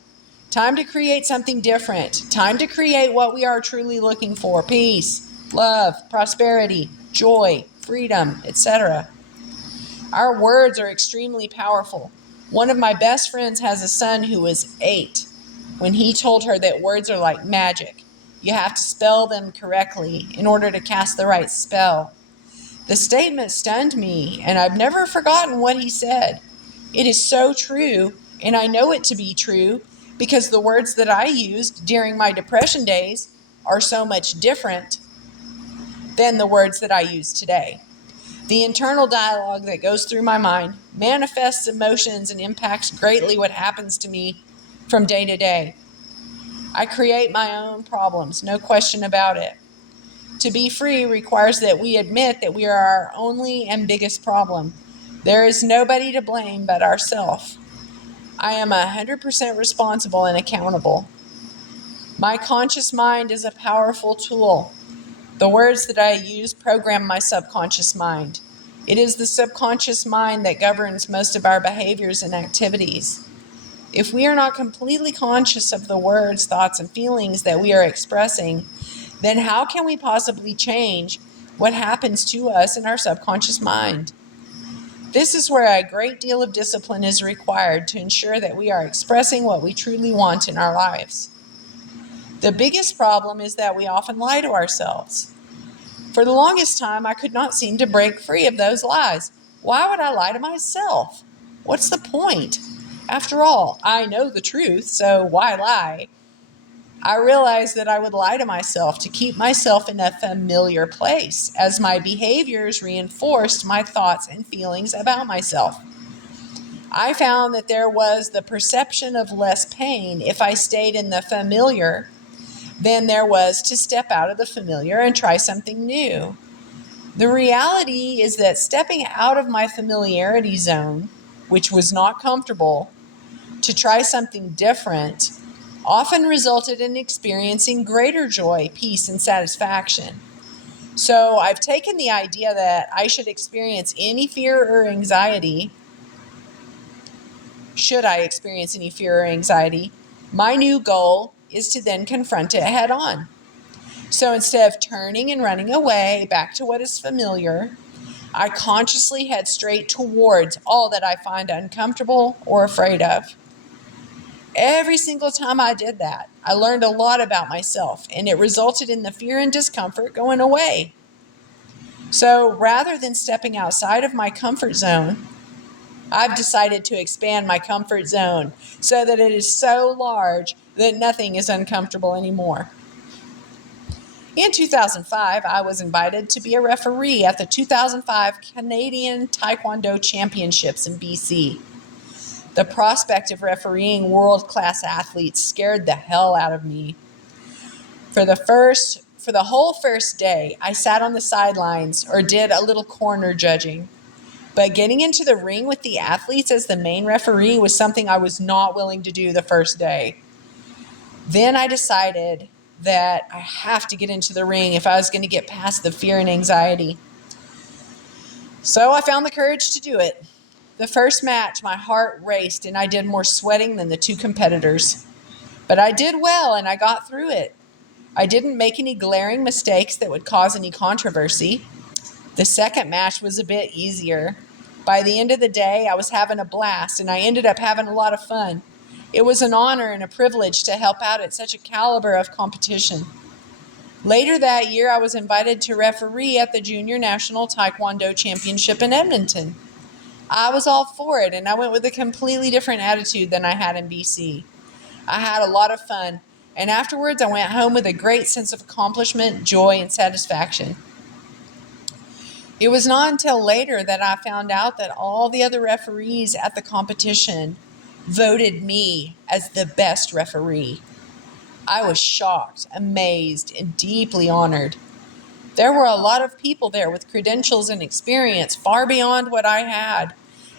Time to create something different. Time to create what we are truly looking for: peace, love, prosperity, joy, freedom, etc. Our words are extremely powerful. One of my best friends has a son who was 8 when he told her that words are like magic. You have to spell them correctly in order to cast the right spell. The statement stunned me, and I've never forgotten what he said. It is so true, and I know it to be true because the words that I used during my depression days are so much different than the words that I use today. The internal dialogue that goes through my mind manifests emotions and impacts greatly what happens to me from day to day. I create my own problems, no question about it. To be free requires that we admit that we are our only and biggest problem. There is nobody to blame but ourselves. I am 100% responsible and accountable. My conscious mind is a powerful tool. The words that I use program my subconscious mind. It is the subconscious mind that governs most of our behaviors and activities. If we are not completely conscious of the words, thoughts, and feelings that we are expressing, then how can we possibly change what happens to us in our subconscious mind? This is where a great deal of discipline is required to ensure that we are expressing what we truly want in our lives. The biggest problem is that we often lie to ourselves. For the longest time, I could not seem to break free of those lies. Why would I lie to myself? What's the point? After all, I know the truth, so why lie? I realized that I would lie to myself to keep myself in a familiar place, as my behaviors reinforced my thoughts and feelings about myself. I found that there was the perception of less pain if I stayed in the familiar than there was to step out of the familiar and try something new. The reality is that stepping out of my familiarity zone, which was not comfortable, to try something different, often resulted in experiencing greater joy, peace, and satisfaction. So I've taken the idea that I should experience any fear or anxiety. Should I experience any fear or anxiety, my new goal is to then confront it head on. So instead of turning and running away back to what is familiar, I consciously head straight towards all that I find uncomfortable or afraid of. Every single time I did that, I learned a lot about myself, and it resulted in the fear and discomfort going away. So rather than stepping outside of my comfort zone, I've decided to expand my comfort zone so that it is so large that nothing is uncomfortable anymore. In 2005, I was invited to be a referee at the 2005 Canadian Taekwondo Championships in BC. The prospect of refereeing world-class athletes scared the hell out of me. For the whole first day, I sat on the sidelines or did a little corner judging. But getting into the ring with the athletes as the main referee was something I was not willing to do the first day. Then I decided that I have to get into the ring if I was going to get past the fear and anxiety. So I found the courage to do it. The first match, my heart raced and I did more sweating than the two competitors. But I did well and I got through it. I didn't make any glaring mistakes that would cause any controversy. The second match was a bit easier. By the end of the day, I was having a blast and I ended up having a lot of fun. It was an honor and a privilege to help out at such a caliber of competition. Later that year, I was invited to referee at the Junior National Taekwondo Championship in Edmonton. I was all for it, and I went with a completely different attitude than I had in BC. I had a lot of fun, and afterwards I went home with a great sense of accomplishment, joy, and satisfaction. It was not until later that I found out that all the other referees at the competition voted me as the best referee. I was shocked, amazed, and deeply honored. There were a lot of people there with credentials and experience far beyond what I had,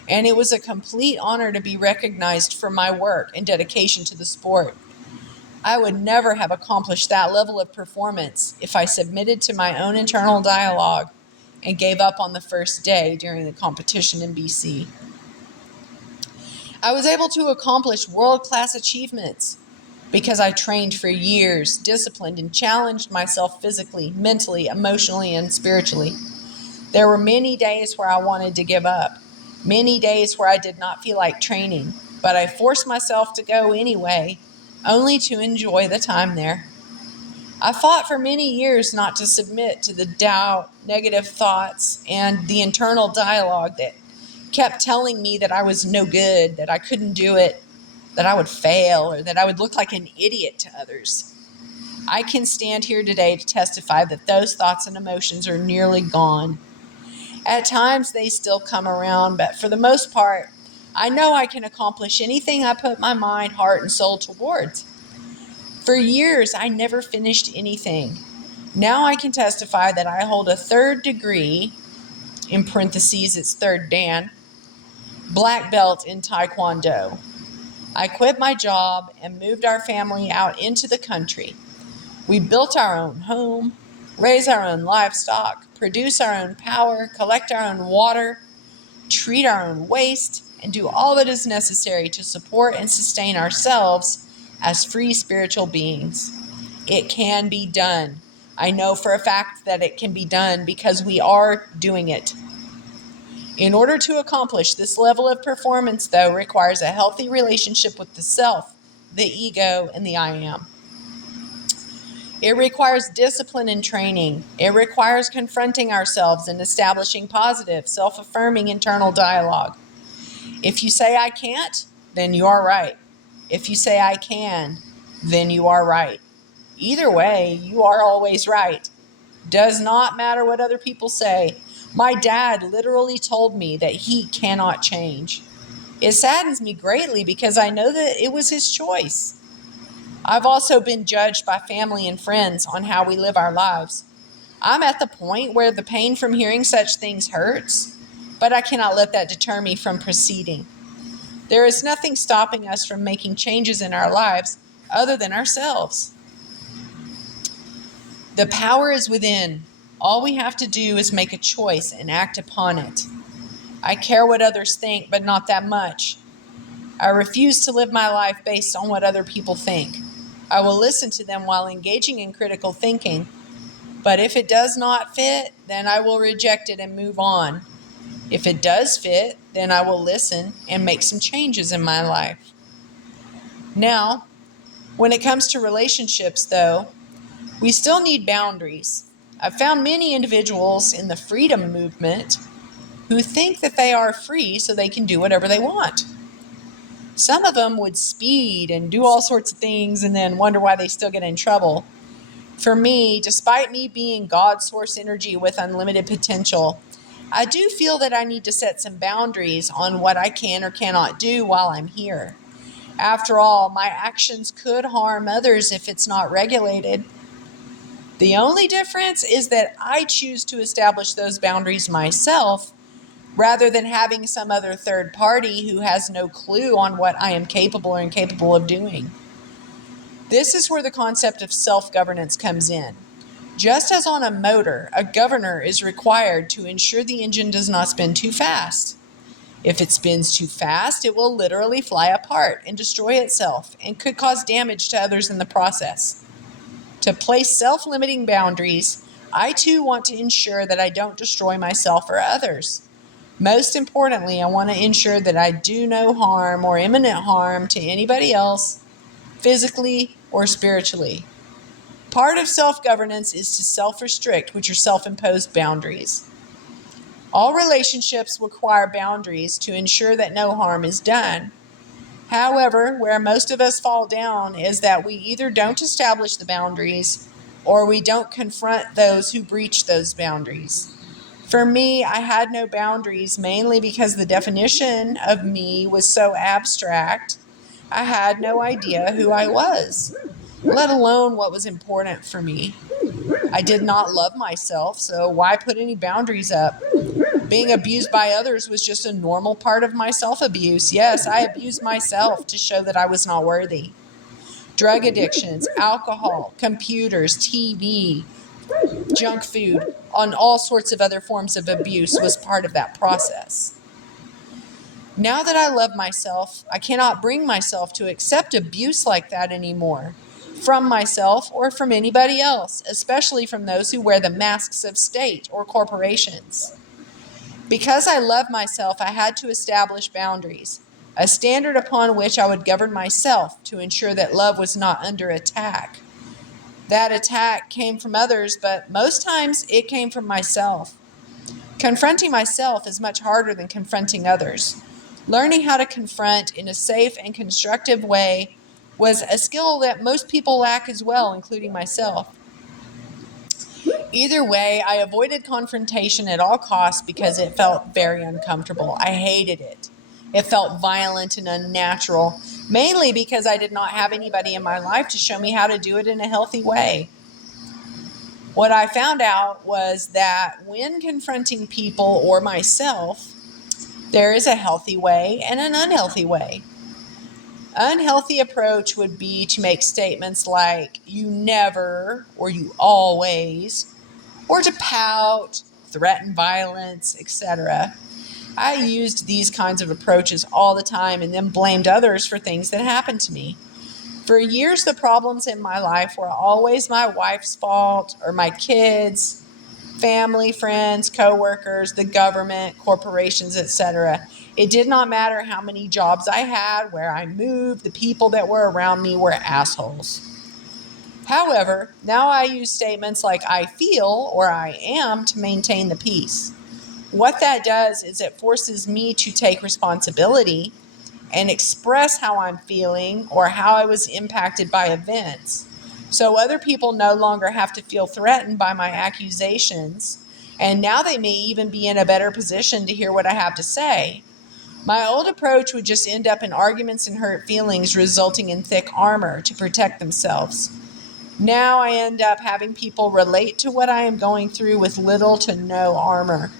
and it was a complete honor to be recognized for my work and dedication to the sport. I would never have accomplished that level of performance if I submitted to my own internal dialogue and gave up on the first day during the competition in BC. I was able to accomplish world-class achievements because I trained for years, disciplined, and challenged myself physically, mentally, emotionally, and spiritually. There were many days where I wanted to give up, many days where I did not feel like training, but I forced myself to go anyway, only to enjoy the time there. I fought for many years not to submit to the doubt, negative thoughts, and the internal dialogue that kept telling me that I was no good, that I couldn't do it, that I would fail, or that I would look like an idiot to others. I can stand here today to testify that those thoughts and emotions are nearly gone. At times they still come around, but for the most part, I know I can accomplish anything I put my mind, heart, and soul towards. For years, I never finished anything. Now I can testify that I hold a third degree, in parentheses, it's third Dan, black belt in Taekwondo. I quit my job and moved our family out into the country. We built our own home, raise our own livestock, produce our own power, collect our own water, treat our own waste, and do all that is necessary to support and sustain ourselves as free spiritual beings. It can be done. I know for a fact that it can be done because we are doing it. In order to accomplish this level of performance, though, requires a healthy relationship with the self, the ego, and the I am. It requires discipline and training. It requires confronting ourselves and establishing positive, self-affirming internal dialogue. If you say I can't, then you are right. If you say I can, then you are right. Either way, you are always right. Does not matter what other people say. My dad literally told me that he cannot change. It saddens me greatly because I know that it was his choice. I've also been judged by family and friends on how we live our lives. I'm at the point where the pain from hearing such things hurts, but I cannot let that deter me from proceeding. There is nothing stopping us from making changes in our lives other than ourselves. The power is within. All we have to do is make a choice and act upon it. I care what others think, but not that much. I refuse to live my life based on what other people think. I will listen to them while engaging in critical thinking, but if it does not fit, then I will reject it and move on. If it does fit, then I will listen and make some changes in my life. Now, when it comes to relationships, though, we still need boundaries. I've found many individuals in the freedom movement who think that they are free so they can do whatever they want. Some of them would speed and do all sorts of things and then wonder why they still get in trouble. For me, despite me being God's source energy with unlimited potential, I do feel that I need to set some boundaries on what I can or cannot do while I'm here. After all, my actions could harm others if it's not regulated. The only difference is that I choose to establish those boundaries myself rather than having some other third party who has no clue on what I am capable or incapable of doing. This is where the concept of self-governance comes in. Just as on a motor, a governor is required to ensure the engine does not spin too fast. If it spins too fast, it will literally fly apart and destroy itself and could cause damage to others in the process. To place self-limiting boundaries, I too want to ensure that I don't destroy myself or others. Most importantly, I want to ensure that I do no harm or imminent harm to anybody else, physically or spiritually. Part of self-governance is to self-restrict, which are self-imposed boundaries. All relationships require boundaries to ensure that no harm is done. However, where most of us fall down is that we either don't establish the boundaries or we don't confront those who breach those boundaries. For me, I had no boundaries mainly because the definition of me was so abstract. I had no idea who I was. let alone what was important for me. I did not love myself, so why put any boundaries up? Being abused by others was just a normal part of my self-abuse. Yes, I abused myself to show that I was not worthy. Drug addictions, alcohol, computers, TV, junk food, and all sorts of other forms of abuse was part of that process. Now that I love myself, I cannot bring myself to accept abuse like that anymore from myself or from anybody else, especially from those who wear the masks of state or corporations. Because I love myself, I had to establish boundaries, a standard upon which I would govern myself to ensure that love was not under attack. That attack came from others, but most times it came from myself. Confronting myself is much harder than confronting others. Learning how to confront in a safe and constructive way was a skill that most people lack as well, including myself. Either way, I avoided confrontation at all costs because it felt very uncomfortable. I hated it. It felt violent and unnatural, mainly because I did not have anybody in my life to show me how to do it in a healthy way. What I found out was that when confronting people or myself, there is a healthy way and an unhealthy way. Unhealthy approach would be to make statements like, you never, or you always, or to pout, threaten violence, etc. I used these kinds of approaches all the time and then blamed others for things that happened to me. For years, the problems in my life were always my wife's fault or my kids, family, friends, coworkers, the government, corporations, etc. It did not matter how many jobs I had, where I moved, the people that were around me were assholes. However, now I use statements like I feel or I am to maintain the peace. What that does is it forces me to take responsibility and express how I'm feeling or how I was impacted by events. So other people no longer have to feel threatened by my accusations, and now they may even be in a better position to hear what I have to say. My old approach would just end up in arguments and hurt feelings, resulting in thick armor to protect themselves. Now I end up having people relate to what I am going through with little to no armor.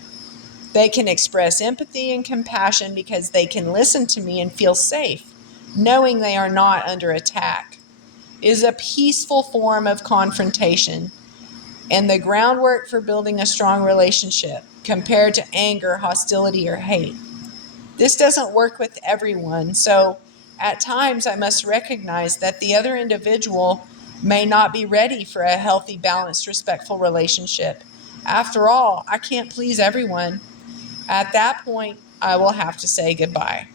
They can express empathy and compassion because they can listen to me and feel safe, knowing they are not under attack. It is a peaceful form of confrontation and the groundwork for building a strong relationship compared to anger, hostility, or hate. This doesn't work with everyone, so at times I must recognize that the other individual may not be ready for a healthy, balanced, respectful relationship. After all, I can't please everyone. At that point, I will have to say goodbye.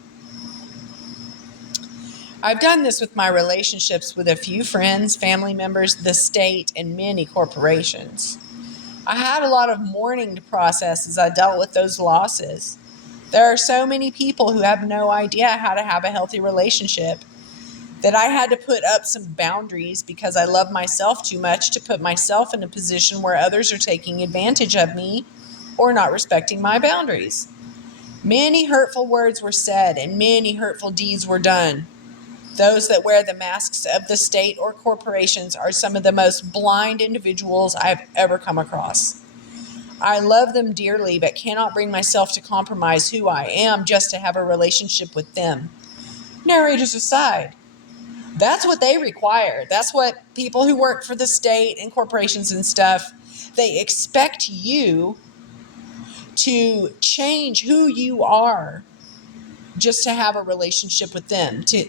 I've done this with my relationships with a few friends, family members, the state, and many corporations. I had a lot of mourning to process as I dealt with those losses. There are so many people who have no idea how to have a healthy relationship that I had to put up some boundaries because I love myself too much to put myself in a position where others are taking advantage of me or not respecting my boundaries. Many hurtful words were said and many hurtful deeds were done. Those that wear the masks of the state or corporations are some of the most blind individuals I've ever come across. I love them dearly, but cannot bring myself to compromise who I am just to have a relationship with them. Narrators aside, that's what they require. That's what people who work for the state and corporations and stuff, they expect you to change who you are just to have a relationship with them, to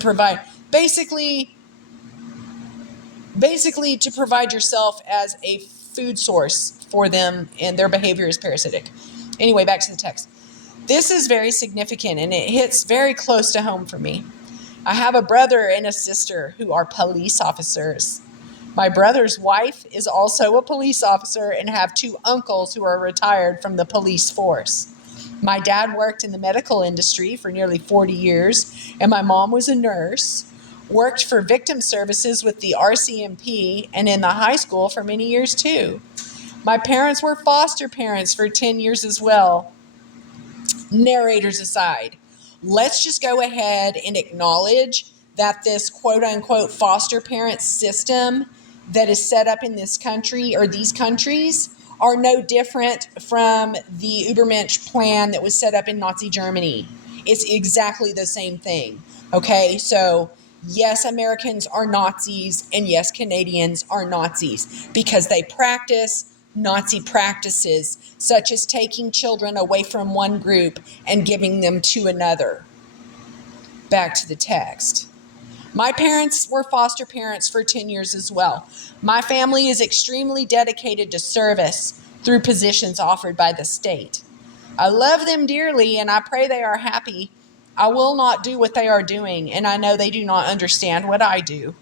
provide basically to provide yourself as a food source for them, and their behavior is parasitic. Anyway, back to the text. This is very significant and it hits very close to home for me. I have a brother and a sister who are police officers. My brother's wife is also a police officer and have two uncles who are retired from the police force. My dad worked in the medical industry for nearly 40 years, and my mom was a nurse, worked for victim services with the RCMP and in the high school for many years too. My parents were foster parents for 10 years as well. Narrators aside, let's just go ahead and acknowledge that this quote unquote foster parent system that is set up in this country or these countries are no different from the Übermensch plan that was set up in Nazi Germany. It's exactly the same thing. Okay, so yes, Americans are Nazis, and yes, Canadians are Nazis because they practice Nazi practices, such as taking children away from one group and giving them to another. Back to the text. My parents were foster parents for 10 years as well. My family is extremely dedicated to service through positions offered by the state. I love them dearly and I pray they are happy. I will not do what they are doing, and I know they do not understand what I do.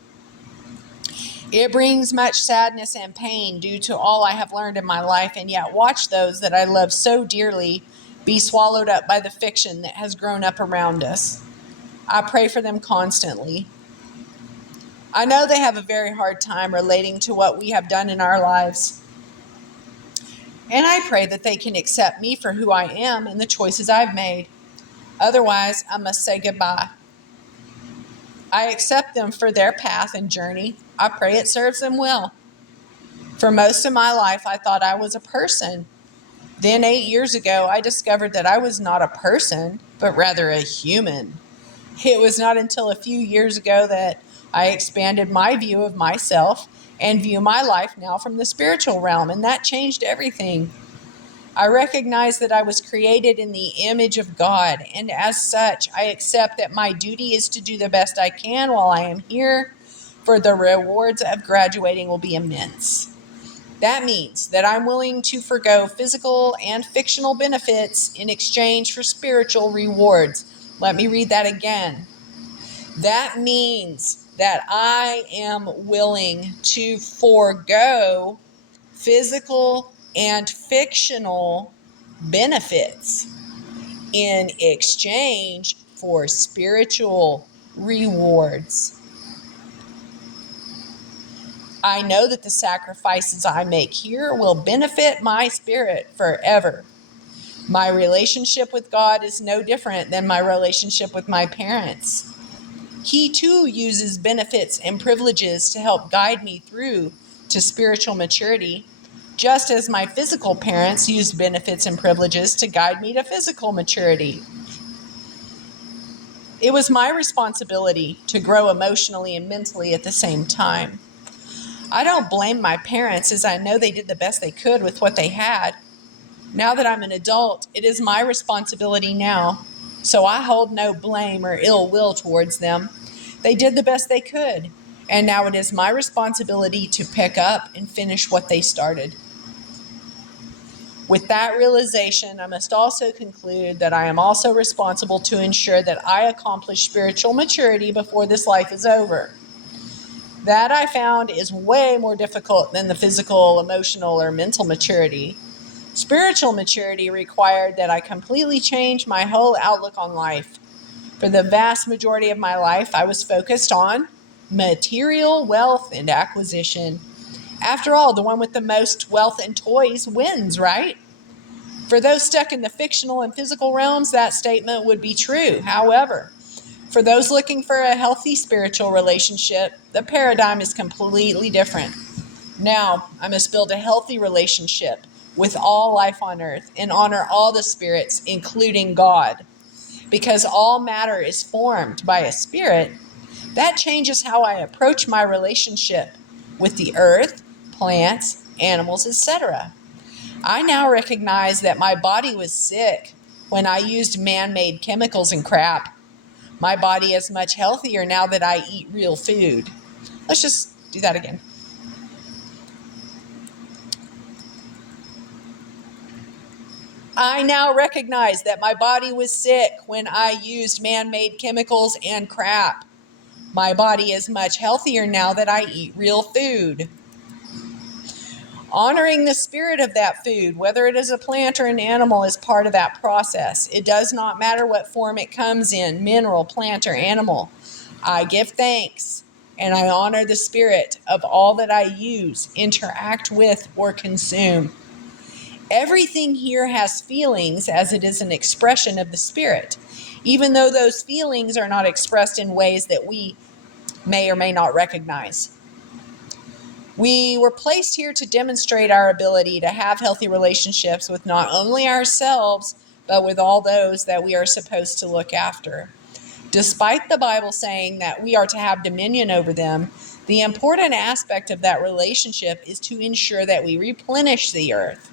It brings much sadness and pain due to all I have learned in my life, and yet watch those that I love so dearly be swallowed up by the fiction that has grown up around us. I pray for them constantly. I know they have a very hard time relating to what we have done in our lives. And I pray that they can accept me for who I am and the choices I've made. Otherwise, I must say goodbye. I accept them for their path and journey. I pray it serves them well. For most of my life, I thought I was a person. Then 8 years ago, I discovered that I was not a person, but rather a human. It was not until a few years ago that I expanded my view of myself and view my life now from the spiritual realm, and that changed everything. I recognize that I was created in the image of God, and as such, I accept that my duty is to do the best I can while I am here, for the rewards of graduating will be immense. That means that I'm willing to forgo physical and fictional benefits in exchange for spiritual rewards. Let me read that again. That means that I am willing to forego physical and fictional benefits in exchange for spiritual rewards. I know that the sacrifices I make here will benefit my spirit forever. My relationship with God is no different than my relationship with my parents. He too uses benefits and privileges to help guide me through to spiritual maturity, just as my physical parents used benefits and privileges to guide me to physical maturity. It was my responsibility to grow emotionally and mentally at the same time. I don't blame my parents, as I know they did the best they could with what they had. Now that I'm an adult, it is my responsibility now, so I hold no blame or ill will towards them. They did the best they could, and now it is my responsibility to pick up and finish what they started. With that realization, I must also conclude that I am also responsible to ensure that I accomplish spiritual maturity before this life is over. That I found is way more difficult than the physical, emotional, or mental maturity. Spiritual maturity required that I completely change my whole outlook on life. For the vast majority of my life, I was focused on material wealth and acquisition. After all, the one with the most wealth and toys wins, right? For those stuck in the fictional and physical realms, that statement would be true. However, for those looking for a healthy spiritual relationship, the paradigm is completely different. Now, I must build a healthy relationship with all life on earth and honor all the spirits, including God. Because all matter is formed by a spirit, that changes how I approach my relationship with the earth, plants, animals, etc. I now recognize that my body was sick when I used man-made chemicals and crap. My body is much healthier now that I eat real food. Let's just do that again. I now recognize that my body was sick when I used man-made chemicals and crap. My body is much healthier now that I eat real food. Honoring the spirit of that food, whether it is a plant or an animal, is part of that process. It does not matter what form it comes in, mineral, plant, or animal. I give thanks and I honor the spirit of all that I use, interact with, or consume. Everything here has feelings as it is an expression of the spirit. even though those feelings are not expressed in ways that we may or may not recognize. We were placed here to demonstrate our ability to have healthy relationships with not only ourselves, but with all those that we are supposed to look after. Despite the Bible saying that we are to have dominion over them, the important aspect of that relationship is to ensure that we replenish the earth.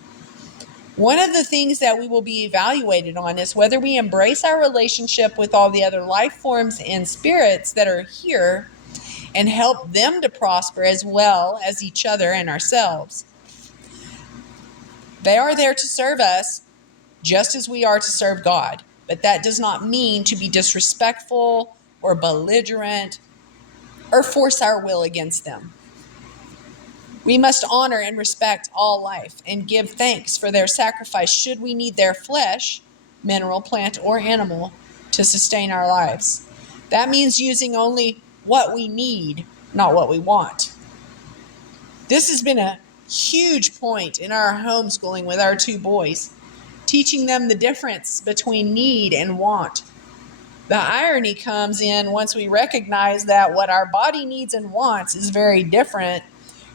One of the things that we will be evaluated on is whether we embrace our relationship with all the other life forms and spirits that are here and help them to prosper as well as each other and ourselves. They are there to serve us just as we are to serve God, but that does not mean to be disrespectful or belligerent or force our will against them. We must honor and respect all life and give thanks for their sacrifice should we need their flesh, mineral, plant, or animal, to sustain our lives. That means using only what we need, not what we want. This has been a huge point in our homeschooling with our two boys, teaching them the difference between need and want. The irony comes in once we recognize that what our body needs and wants is very different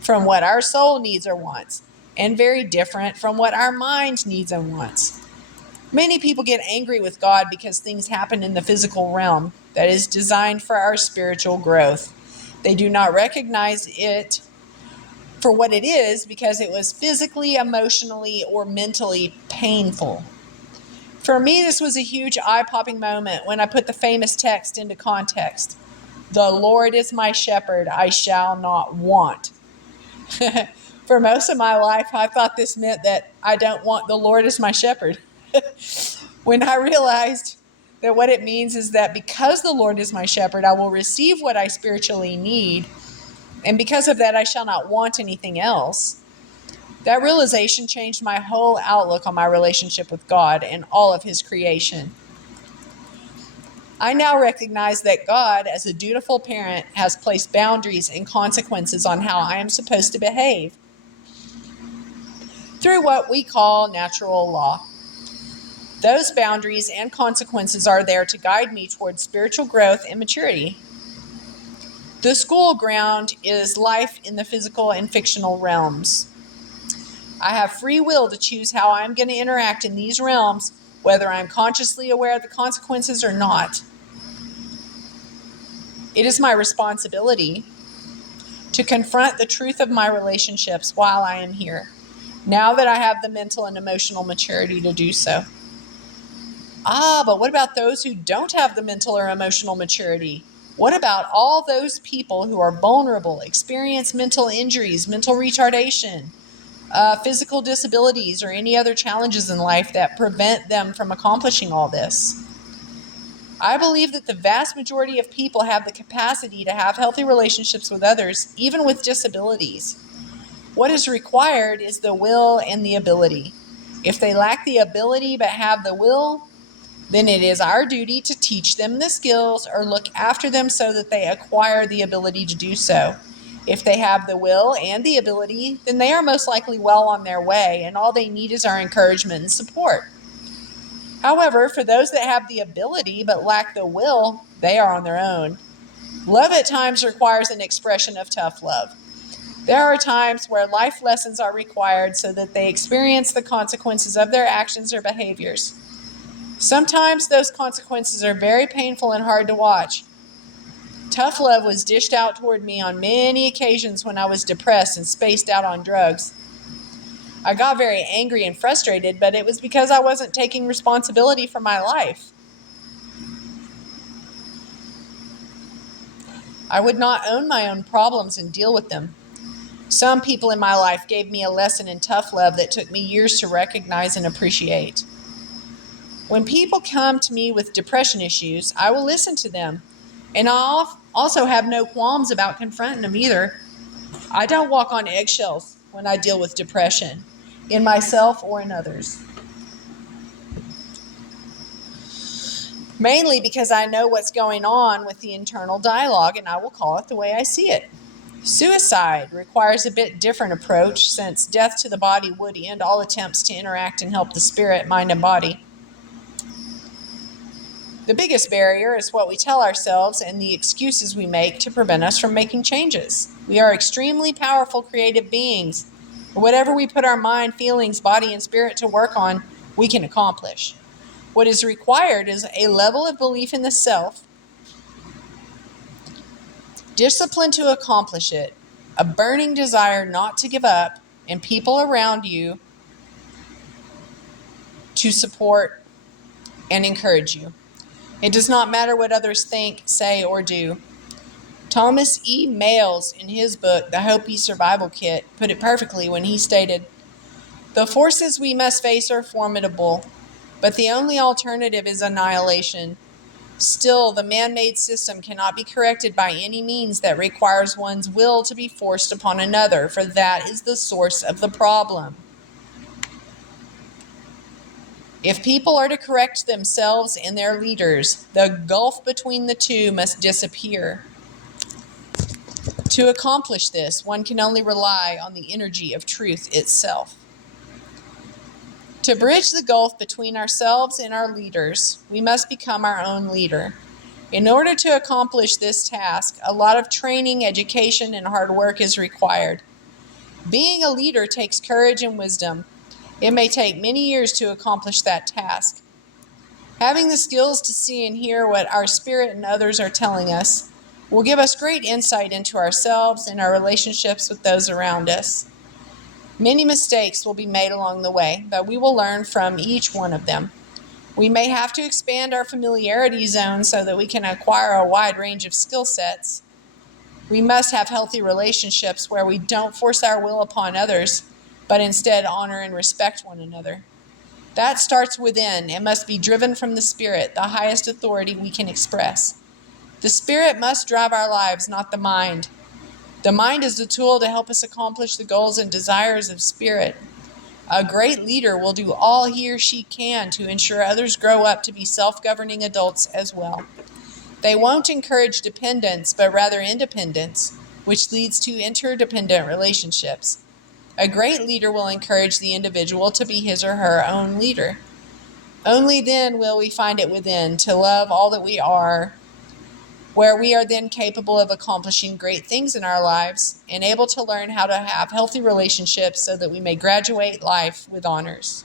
from what our soul needs or wants, and very different from what our mind needs and wants. Many people get angry with God because things happen in the physical realm that is designed for our spiritual growth. They do not recognize it for what it is because it was physically, emotionally, or mentally painful. For me, this was a huge eye-popping moment when I put the famous text into context. The Lord is my shepherd, I shall not want. For most of my life, I thought this meant that I don't want the Lord as my shepherd. When I realized that what it means is that because the Lord is my shepherd, I will receive what I spiritually need, and because of that, I shall not want anything else. That realization changed my whole outlook on my relationship with God and all of His creation. I now recognize that God, as a dutiful parent, has placed boundaries and consequences on how I am supposed to behave through what we call natural law. Those boundaries and consequences are there to guide me towards spiritual growth and maturity. The school ground is life in the physical and fictional realms. I have free will to choose how I'm going to interact in these realms, whether I'm consciously aware of the consequences or not. It is my responsibility to confront the truth of my relationships while I am here, now that I have the mental and emotional maturity to do so. But what about those who don't have the mental or emotional maturity? What about all those people who are vulnerable, experience mental injuries, mental retardation, physical disabilities, or any other challenges in life that prevent them from accomplishing all this? I believe that the vast majority of people have the capacity to have healthy relationships with others, even with disabilities. What is required is the will and the ability. If they lack the ability but have the will, then it is our duty to teach them the skills or look after them so that they acquire the ability to do so. If they have the will and the ability, then they are most likely well on their way, and all they need is our encouragement and support. However, for those that have the ability but lack the will, they are on their own. Love at times requires an expression of tough love. There are times where life lessons are required so that they experience the consequences of their actions or behaviors. Sometimes those consequences are very painful and hard to watch. Tough love was dished out toward me on many occasions when I was depressed and spaced out on drugs. I got very angry and frustrated, but it was because I wasn't taking responsibility for my life. I would not own my own problems and deal with them. Some people in my life gave me a lesson in tough love that took me years to recognize and appreciate. When people come to me with depression issues, I will listen to them. And I'll also have no qualms about confronting them either. I don't walk on eggshells when I deal with depression, in myself or in others. Mainly because I know what's going on with the internal dialogue, and I will call it the way I see it. Suicide requires a bit different approach, since death to the body would end all attempts to interact and help the spirit, mind, and body. The biggest barrier is what we tell ourselves and the excuses we make to prevent us from making changes. We are extremely powerful creative beings. Whatever we put our mind, feelings, body, and spirit to work on, we can accomplish. What is required is a level of belief in the self, discipline to accomplish it, a burning desire not to give up, and people around you to support and encourage you. It does not matter what others think, say, or do. Thomas E. Males, in his book, The Hopi Survival Kit, put it perfectly when he stated, "The forces we must face are formidable, but the only alternative is annihilation. Still, the man-made system cannot be corrected by any means that requires one's will to be forced upon another, for that is the source of the problem. If people are to correct themselves and their leaders, the gulf between the two must disappear. To accomplish this, one can only rely on the energy of truth itself. To bridge the gulf between ourselves and our leaders, we must become our own leader. In order to accomplish this task, a lot of training, education, and hard work is required. Being a leader takes courage and wisdom. It may take many years to accomplish that task. Having the skills to see and hear what our spirit and others are telling us will give us great insight into ourselves and our relationships with those around us. Many mistakes will be made along the way, but we will learn from each one of them. We may have to expand our familiarity zone so that we can acquire a wide range of skill sets. We must have healthy relationships where we don't force our will upon others, but instead honor and respect one another. That starts within and must be driven from the Spirit, the highest authority we can express. The Spirit must drive our lives, not the mind. The mind is the tool to help us accomplish the goals and desires of Spirit. A great leader will do all he or she can to ensure others grow up to be self-governing adults as well. They won't encourage dependence, but rather independence, which leads to interdependent relationships. A great leader will encourage the individual to be his or her own leader. Only then will we find it within to love all that we are, where we are then capable of accomplishing great things in our lives and able to learn how to have healthy relationships so that we may graduate life with honors.